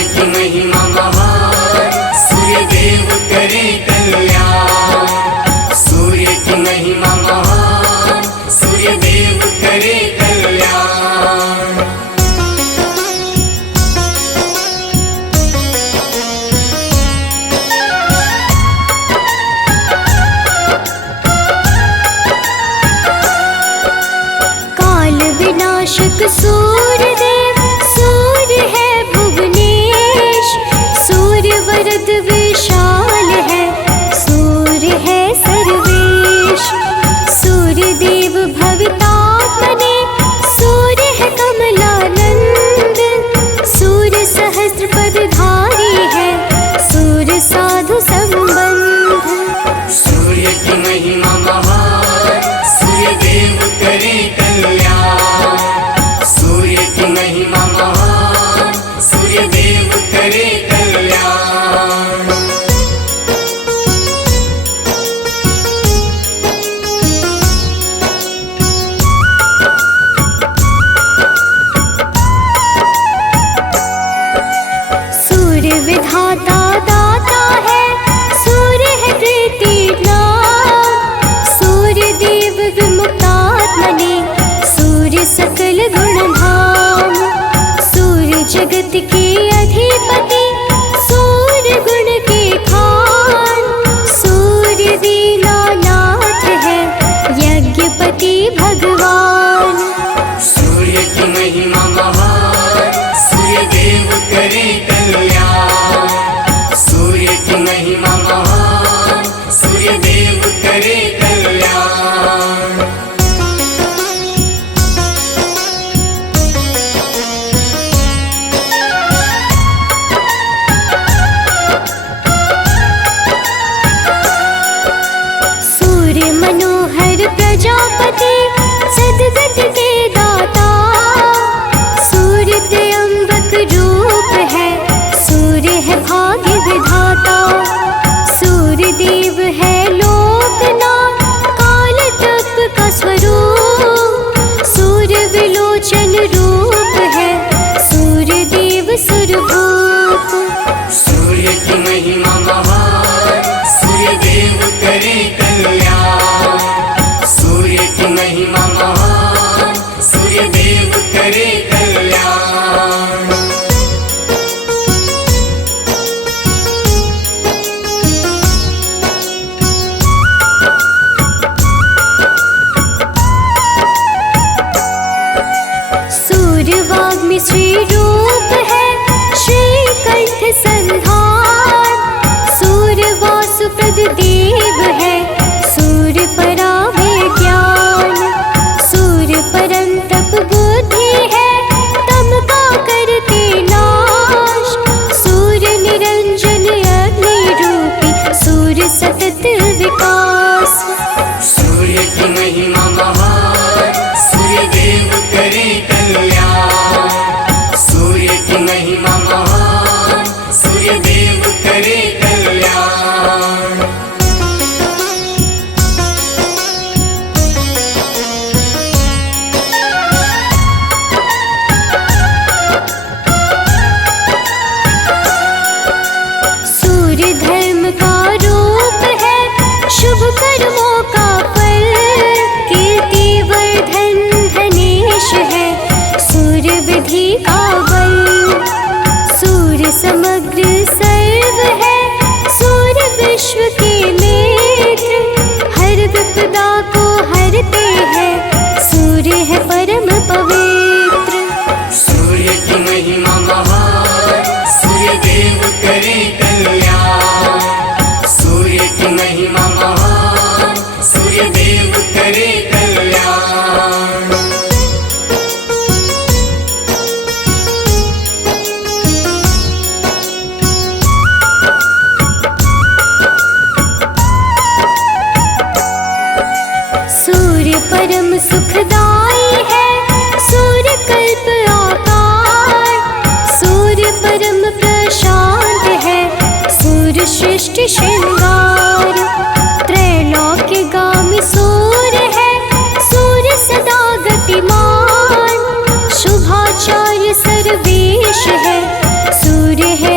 की महिमा महान, सूर्य देव करे कल्याण। सूर्य की महिमा महान, सूर्य देव करे कल्याण। काल विनाशक सूर्य देव, सूर्य है भुवनेश। सूर्य वरद विशाल है, सूर्य है सर्वेश। सूर्य देव भवितात्मने, सूर्य है कमलानंद। सूर्य सहस्त्र पदधारी है, सूर्य साधु संबंध। सूर्य की महिमा महान, सूर्य देव करे कल्याण। सूर्य की महिमा महान, सूर्य देव करे कल्याण। सूर्य विधाता दाता है, सूर्य है प्रीतिनाम। सूर्य देव विमुक्तात्मने, सूर्य सकल गुणधाम। सूर्य जगत के अधिपति, सूर्य गुण के खान। सूर्य दीनानाथ है, यज्ञपति भगवान। सूर्य की महिमा महान, सूर्य देव करे कल्याण। सूर्य की महिमा महान, सूर्य देव करे कल्याण। सूर्य मनोहर प्रजापति, सद्गति के दाता। सूर्य त्र्यंबक रूप है, सूर्य है भाग्य विधाता। सूर्य देव है लोकनाथ, काल तप का स्वरूप। सूर्य विलोचन रूप है, सूर्य देव सुरभूप। सूर्य की महिमा महान, सूर्य देव करे कल्याण। सूर्य की महिमा महान, सूर्य देव करे कल्याण। सूर्य वाग्मी श्री रूप है, श्रीकंठ संधान। सूर्य वासुप्रद देव है, सूर्य परावे ज्ञान। सूर्य परम तप बुद्धि है, तम का करते नाश। सूर्य निरंजन अग्नि रूपी, सूर्य सतत विकास। सूर्य की महिमा महान, सूर्य देव करे कल्याण। सूर्य की महिमा महान, सूर्य देव करे कल्याण। सूर्य धर्म का रूप है, शुभ कर्मों का फल। कीर्ति वर्धन धनेश है, सूर्य विधि का बल। सूर्य समग्र सर्व है, सूर्य विश्व के मित्र। हर विपदा को हरते हैं, सूर्य है परम पवित्र। सूर्य की महिमा महान, सूर्य देव करे कल्याण। सूर्य की महिमा महान, सूर्य देव करे कल्याण। सूर्य परम सुखदाई है, सूर्य कल्प आकार। सूर्य परम प्रशांत है, सूर्य सृष्टि श्रृंगार। त्रैलोक्यगामी सूर्य है, सूर्य सदा गतिमान। शुभाचार्य सर्वेश है, सूर्य है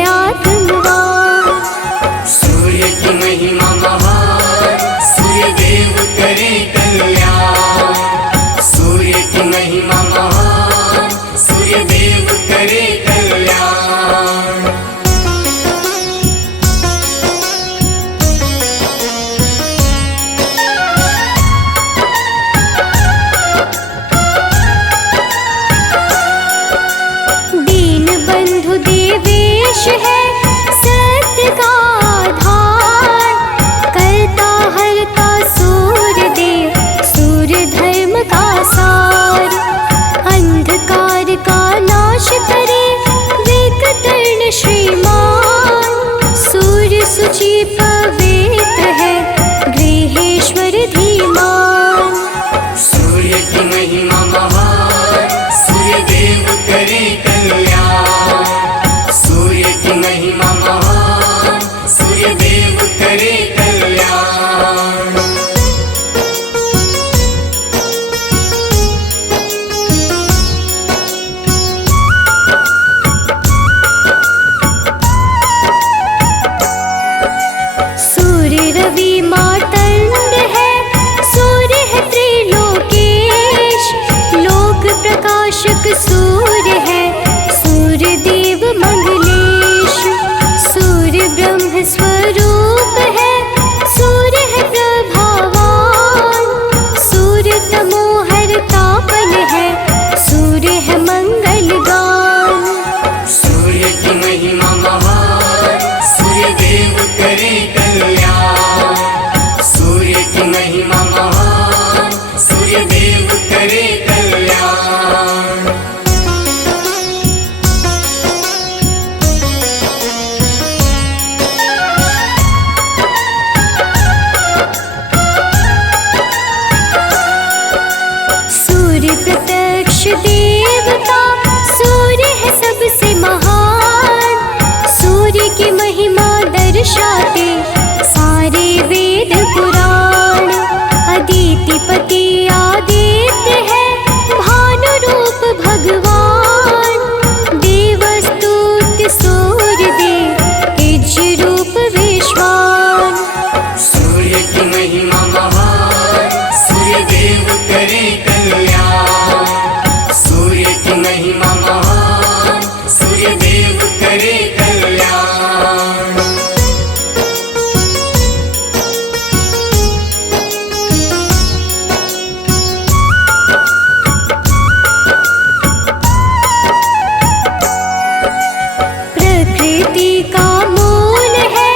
प्रकृति का मूल है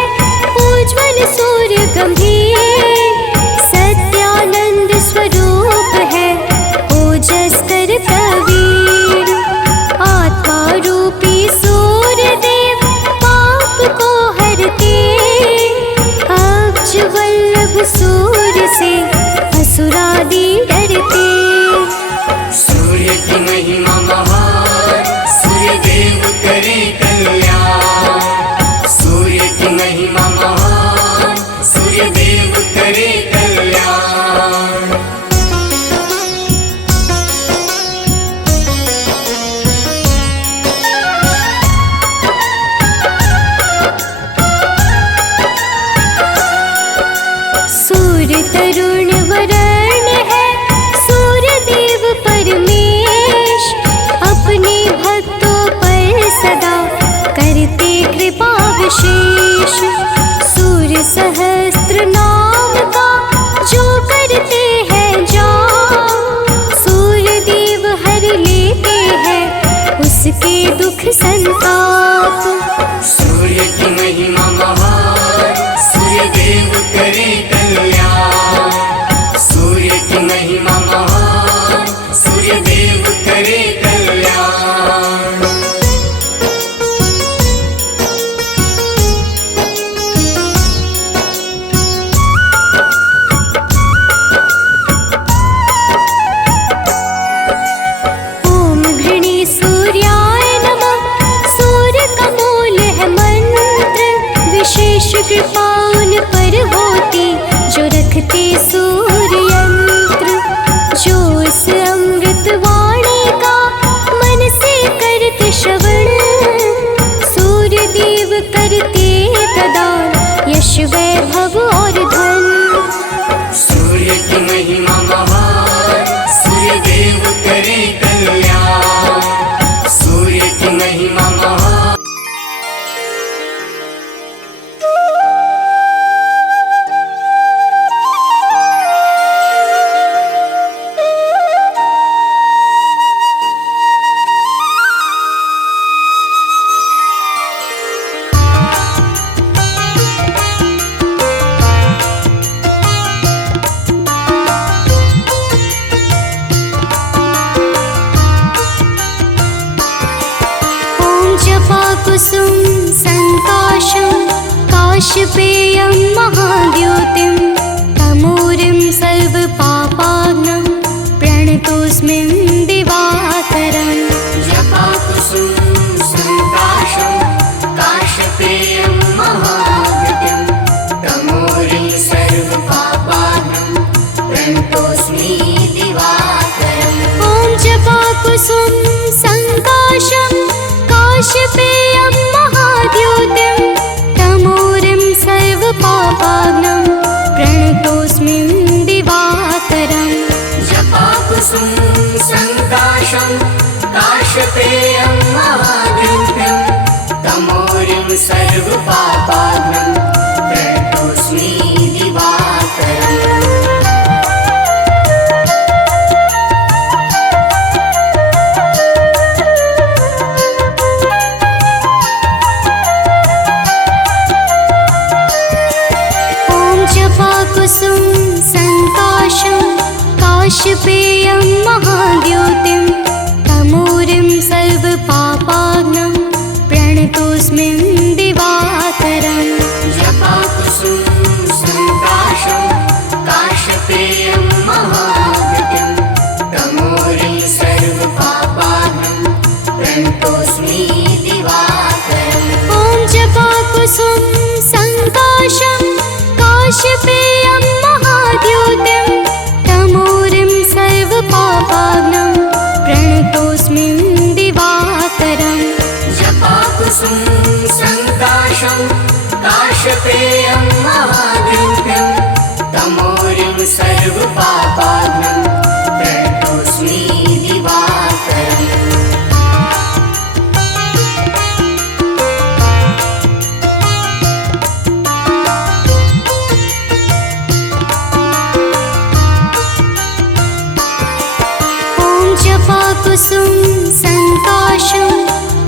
उज्ज्वल सूर्य गंभीर, सत्यानंद स्वरूप है ओजस्कर प्रवीण। आत्मा रूपी सूर्य देव पाप को हरते, अब्ज वल्लभ सूर्य से असुरादि डरते। सूर्य की महिमा महान, सूर्य देव करे कल्याण। सूर्य की महिमा महान, सूर्य देव करे कल्याण। सूर्य तरुण वरण है सूर्य देव परमेश, अपने भक्तों पर सदा करते कृपा विशेष। सूर्य सहस्त्र नाम का जो करते हैं जाप, सूर्य देव हर लेते हैं उसके दुख संताप। सूर्य की महिमा महान, सूर्य देव करे कल्याण। सूर्य की महिमा महान, सूर्य देव करे कल्याण। ओम घृणी सूर्याय नमः, सूर्य का मूल है मंत्र, विशेष कृपा उन पर होती जो रखते सूर्य यंत्र। जो उस अमृत वाणी का मन से करते श्रवण, सूर्य देव करते प्रदान यश वैभव और धन। सूर्य की महिमा महान, सूर्य देव करे कल्याण। सूर्य की महिमा महान। ॐ जपाकुसुम संकाशं काशपेयं महाद्योतिं, तमूरिं सर्वपापाग्नं प्रणतोऽस्मि दिवाकरम्। जपाकुसुम संकाशं काशपेयं महाद्युतिं, तमोरिं सर्वपापाग्नं प्रणतोऽस्मि दिवाकरम्। ॐ जपाकुसुम संकाशं काशपेयं महाद्योतिं, तमूरिं सर्वपापाग्नं प्रणतोऽस्मि दिवाकरम्। जपाकुसुम संकाशं काशपेयं महाद्युतिं, तमोरिं सर्वपापाग्नं प्रणतोऽस्मि दिवाकरम्। ॐ जपाकुसुम संकाशं काशपेयं महाद्योतिं, तमूरिं सर्वपापाग्नं प्रणतोऽस्मि दिवाकरम्। जपाकुसुम संकाशं काशपेयं महाद्युतिं, तमोरिं सर्वपापाग्नं प्रणतोऽस्मि दिवाकरम्। ॐ जपाकुसुम संकाशं काशपेयं महाद्योतिं, तमूरिं सर्वपापाग्नं प्रणतोऽस्मि दिवाकरम्। जपाकुसुम संकाशं काशपेयं महाद्युतिं, तमोरिं सर्वपापाग्नं प्रणतोऽस्मि दिवाकरम्। जपाकुसुम संकाशं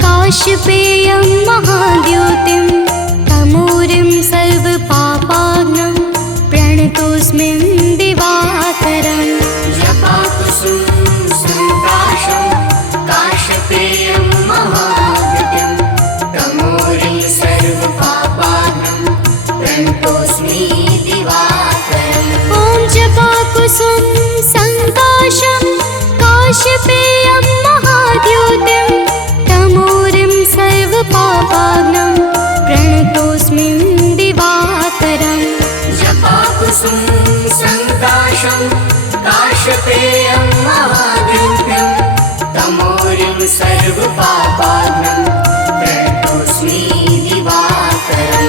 काशपेयं महाद्योतिं, सर्वपापाघ्नं प्रणतोऽस्मि दिवाकरम्।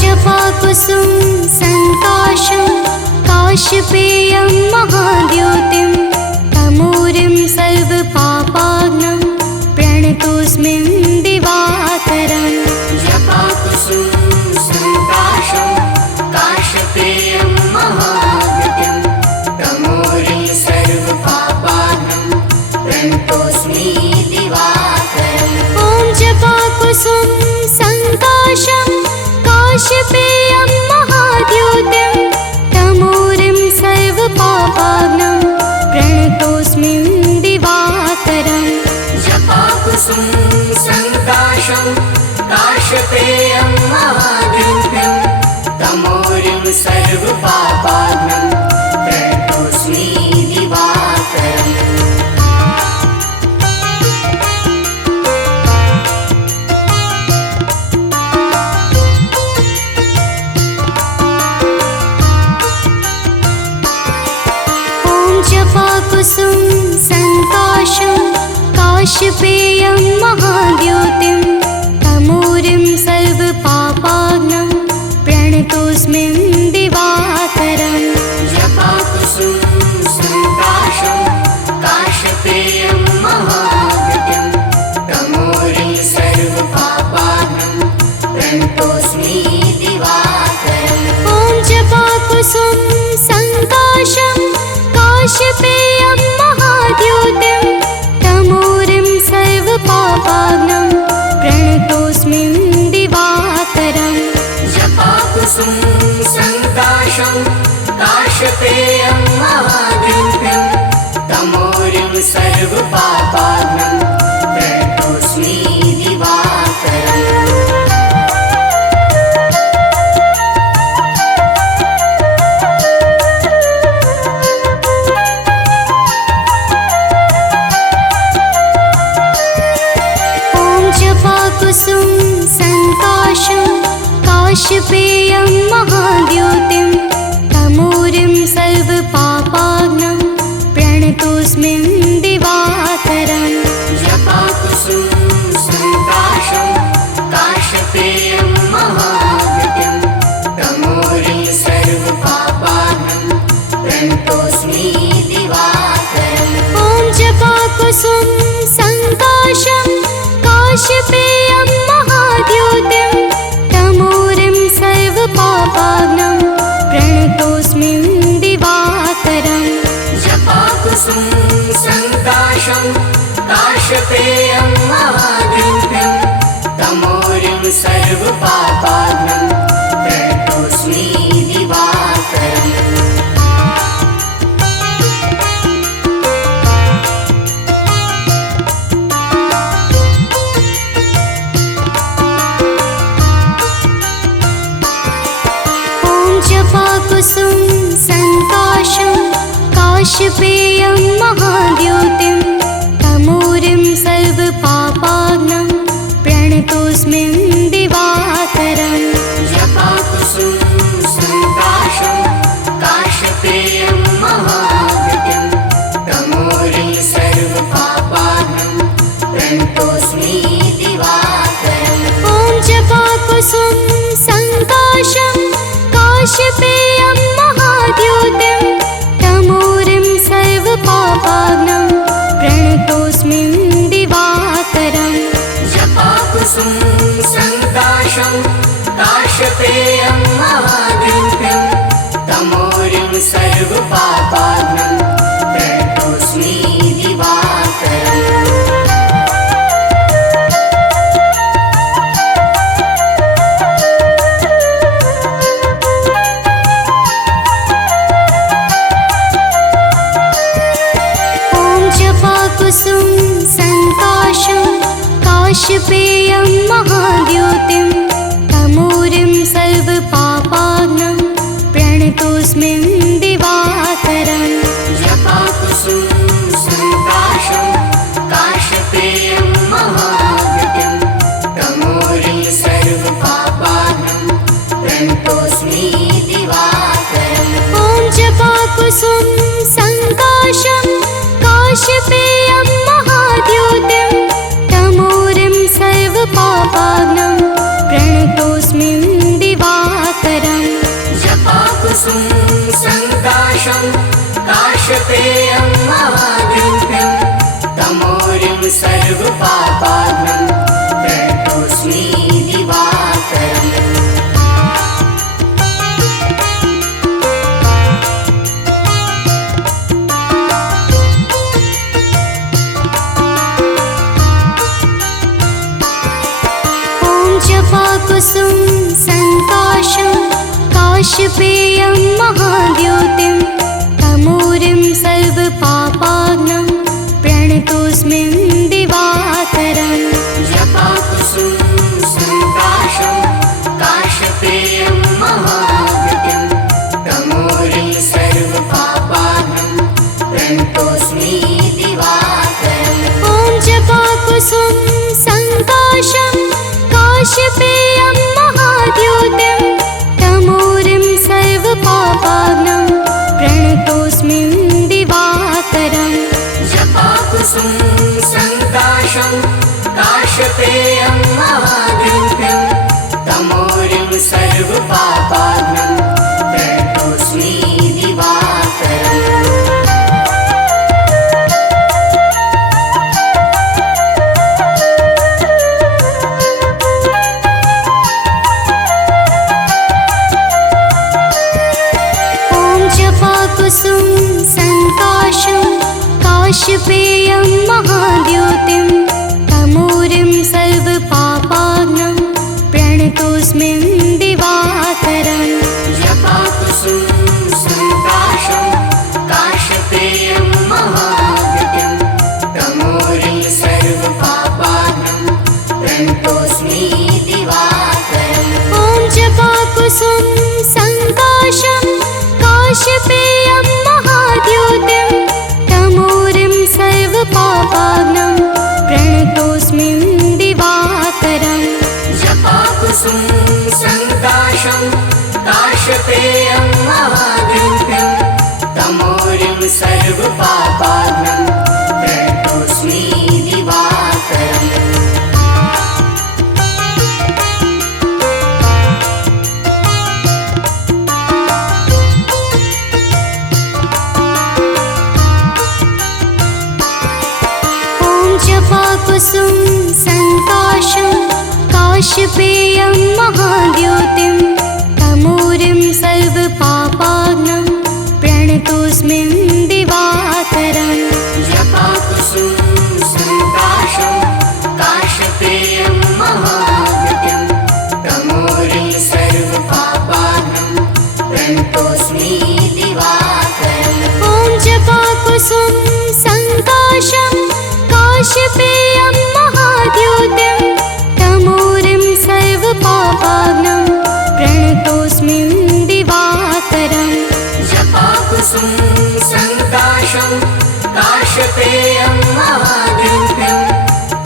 जपाकुसुम संकाशं काश्यपेयं महाद्योतिं तमोरिं सर्वपापाग्नं प्रणतोऽस्मि दिवाकरम्। जपाकुसुम संकाशं काश्यपेयं महाद्योतिं तमोरिं सर्वपापाग्नं प्रणतोऽस्मि दिवाकरम्। ॐ जपाकुसुम संकाशं काश्यपेयं महाद्योतिं तमोरिं सर्वपापाग्नं प्रणतोऽस्मि दिवाकरम्। जपाकुसुम संकाशं काश्यपेयं महाद्योतिं तमोरिं सर्वपापाग्नं प्रणतोऽस्मि दिवाकरम्। जपाकुसुम संकाशं काश्यपेयं महाद्योतिं तमोरिं सर्वपापाग्नं प्रणतोऽस्मि दिवाकरम्। जपाकुसुम संकाशं काश्यपेयं महाद्योतिं तमोरिं सर्वपापाग्नं प्रणतोऽस्मि दिवाकरम्। ॐ जपाकुसुम संकाशं काश्यपेयं महाद्योतिं तमोरिं सर्वपापाग्नं प्रणतोऽस्मि दिवाकरम्। जपाकुसुम संकाशं काश्यपेयं महाद्योतिं तमोरिं सर्वपापाग्नं प्रणतोऽस्मि दिवाकरम्। जपाकुसुम संकाशं काश्यपेयं महाद्योतिं तमोरिं सर्वपापाग्नं प्रणतोऽस्मि दिवाकरम्। जपाकुसुम संकाशं काश्यपेयं महाद्योतिं तमोरिं सर्वपापाग्नं प्रणतोऽस्मि दिवाकरम्। ॐ जपाकुसुम संकाशं काश्यपेयं महाद्योतिं तमोरिं सर्वपापाग्नं प्रणतोऽस्मि दिवाकरम्। जपाकुसुम संकाशं काश्यपेयं महाद्योतिं तमोरिं सर्वपापाग्नं प्रणतोऽस्मि दिवाकरम्। जपाकुसुम संकाशं काश्यपेयं महाद्योतिं तमोरिं सर्वपापाग्नं प्रणतोऽस्मि दिवाकरम्। जपाकुसुम संकाशं काश्यपेयं महाद्योतिं तमोरिं सर्वपापाग्नं प्रणतोऽस्मि दिवाकरम्। ॐ जपाकुसुम संकाशं काश्यपेयं महाद्योतिं तमोरिं सर्वपापाग्नं प्रणतोऽस्मि दिवाकरम्। जपाकुसुम संकाशं काश्यपेयं महाद्योतिं तमोरिं सर्वपापाग्नं प्रणतोऽस्मि दिवाकरम्। प्रणतोऽस्मि दिवाकरम् ॐ जपाकुसुम सङ्काशं काशपेयं महाद्योतिं तमोरिं सर्वपापाग्नं प्रणतोऽस्मि दिवाकरम् जपाकुसुम सङ्काशं काशपेयं महाद्युतिं तमोरिं सर्वपापाग्नं प्रणतोऽस्मि दिवाकरम् जपाकुसुम सङ्काशं काशपेयं महाद्योतिं तमोरिं सर्वपापाग्नं प्रणतोऽस्मि दिवाकरम् जपाकुसुम सङ्काशं काशपेयं महाद्युतिं तमोरिं सर्वपापाग्नं प्रणतोऽस्मि दिवाकरम् ॐ जपाकुसुम सङ्काशं काशपेयं महाद्योतिं तमोरिं सर्वपापाग्नं प्रणतोऽस्मि दिवाकरम् जपाकुसुम सङ्काशं काशपेयं महाद्युतिं तमोरिं सर्वपापाग्नं प्रणतोऽस्मि दिवाकरम् जपाकुसुम सङ्काशं काशपेयं महाद्योतिं तमोरिं सर्वपापाग्नं प्रणतोऽस्मि दिवाकरम् जपाकुसुम सङ्काशं काशपेयं महाद्युतिं तमोरिं सर्वपापाग्नं प्रणतोऽस्मि दिवाकरम् ॐ जपाकुसुम सङ्काशं काशपेयं महाद्योतिं तमोरिं सर्वपापाग्नं प्रणतोऽस्मि दिवाकरम् जपाकुसुम सङ्काशं काशपेयं महाद्युतिं तमोरिं सर्वपापाग्नं प्रणतोऽस्मि दिवाकरम् जपाकुसुम सङ्काशं काशपेयं महाद्योतिं तमोरिं सर्वपापाग्नं प्रणतोऽस्मि दिवाकरम् जपाकुसुम सङ्काशं काशपेयं महाद्युतिं तमोरिं सर्वपापाग्नं प्रणतोऽस्मि दिवाकरम् ॐ जपाकुसुम सङ्काशं काशपेयं महाद्योतिं तमोरिं सर्वपापाग्नं प्रणतोऽस्मि दिवाकरम् जपाकुसुम सङ्काशं काशपेयं महाद्युतिं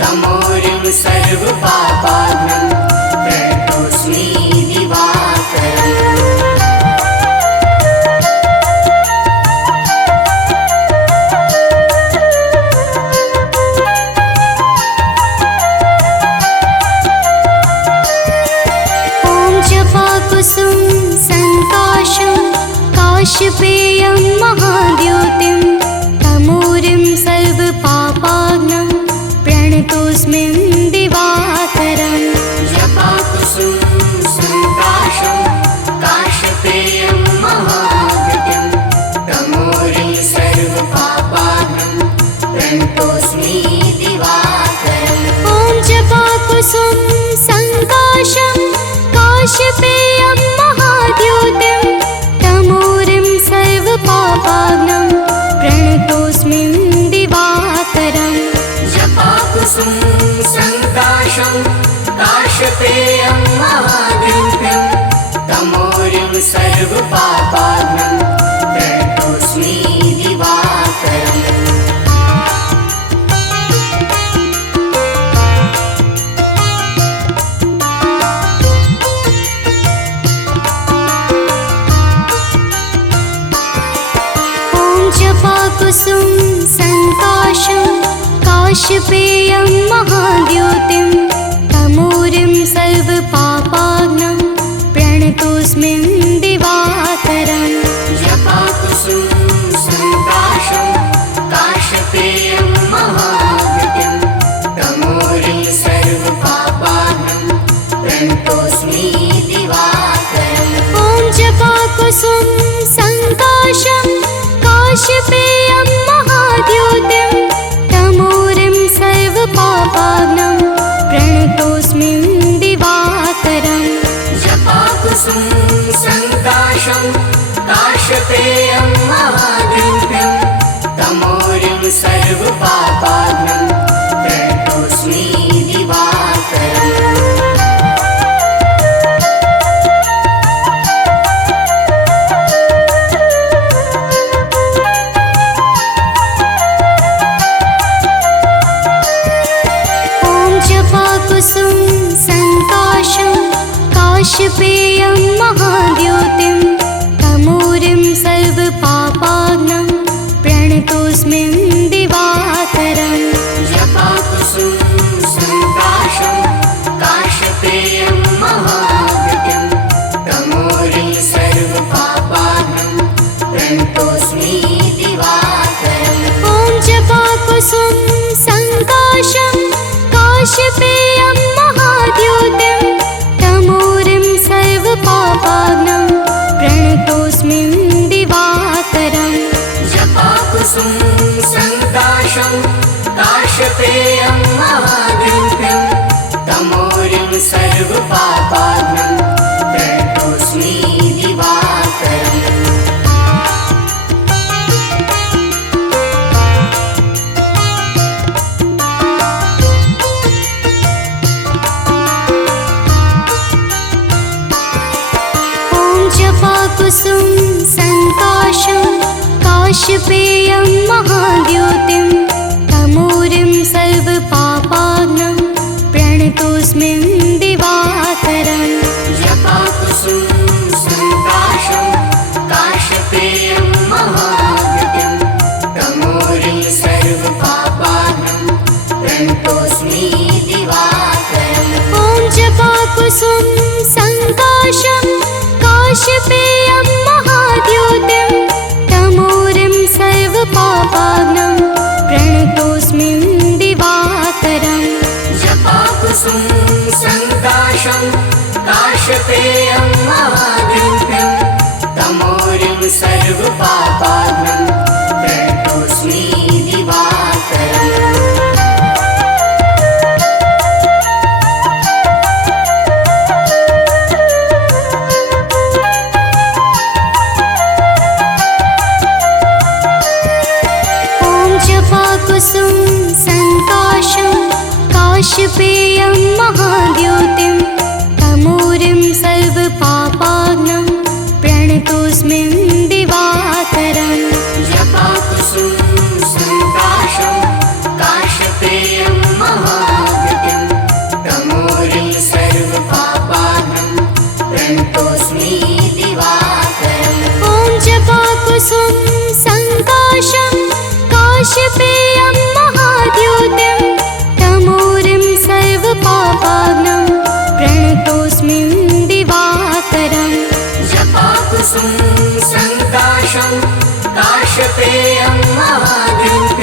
तमोरिं सर्वपापाग्नं प्रणतोऽस्मि दिवाकरम् जपाकुसुम सङ्काशं काशपेयं महाद्योतिं तमोरिं सर्वपापाग्नं प्रणतोऽस्मि दिवाकरम् जपाकुसुम सङ्काशं काशपेयं महाद्युतिं तमोरिं सर्वपापाग्नं प्रणतोऽस्मि दिवाकरम् ॐ जपाकुसुम सङ्काशं काशपेयं महाद्योतिं तमोरिं सर्वपापाग्नं प्रणतोऽस्मि दिवाकरम् जपाकुसुम सङ्काशं काशपेयं महाद्युतिं तमोरिं सर्वपापाग्नं प्रणतोऽस्मि दिवाकरम् जपाकुसुम संकाशं काशपेयं महाद्योतिं तमोरिं सर्वपापाग्नं प्रणतोऽस्मि दिवाकरम् जपाकुसुम संकाशं काशपेयं महाद्युतिं तमोरिं सर्वपापाग्नं प्रणतोऽस्मि दिवाकरम् ॐ जपाकुसुम संकाशं काशपेयं महाद्योतिं तमोरिं सर्वपापाग्नं प्रणतोऽस्मि दिवाकरम् जपाकुसुम संकाशं काशपेयं महाद्युतिं तमोरिं सर्वपापाग्नं प्रणतोऽस्मि दिवाकरम् जपाकुसुम संकाशं काशपेयं महाद्योतिं तमोरिं सर्वपापाग्नं प्रणतोऽस्मि दिवाकरम् जपाकुसुम संकाशं काशपेयं महाद्युतिं तमोरिं सर्वपापाग्नं प्रणतोऽस्मि दिवाकरम् ॐ जपाकुसुम संकाशं काशपेयं महाद्योतिं तमोरिं सर्वपापाग्नं प्रणतोऽस्मि दिवाकरम् जपाकुसुम संकाशं काशपेयं महाद्युतिं तमोरिं सर्वपापाग्नं प्रणतोऽस्मि दिवाकरम् जपाकुसुम संकाशं काशपेयं महाद्योतिं तमोरिं सर्वपापाग्नं प्रणतोऽस्मि दिवाकरम् जपाकुसुम संकाशं काशपेयं महाद्युतिं तमोरिं सर्वपापाग्नं प्रणतोऽस्मि दिवाकरम् ॐ जपाकुसुम संकाशं काशपेयं महाद्योतिं तमोरिं सर्वपापाग्नं प्रणतोऽस्मि दिवाकरम् जपाकुसुम संकाशं काशपेयं महाद्युतिं तमोरिं सर्वपापाग्नं प्रणतोऽस्मि दिवाकरम् जपाकुसुम संकाशं काशपेयं महाद्योतिं तमोरिं सर्वपापाग्नं प्रणतोऽस्मि दिवाकरम् जपाकुसुम संकाशं काशपेयं महाद्युतिं तमोरिं सर्वपापाग्नं प्रणतोऽस्मि दिवाकरम् ॐ जपाकुसुम संकाशं काशपेयं महाद्योतिं तमोरिं सर्वपापाग्नं प्रणतोऽस्मि दिवाकरम् जपाकुसुम संकाशं काशपेयं महाद्युतिं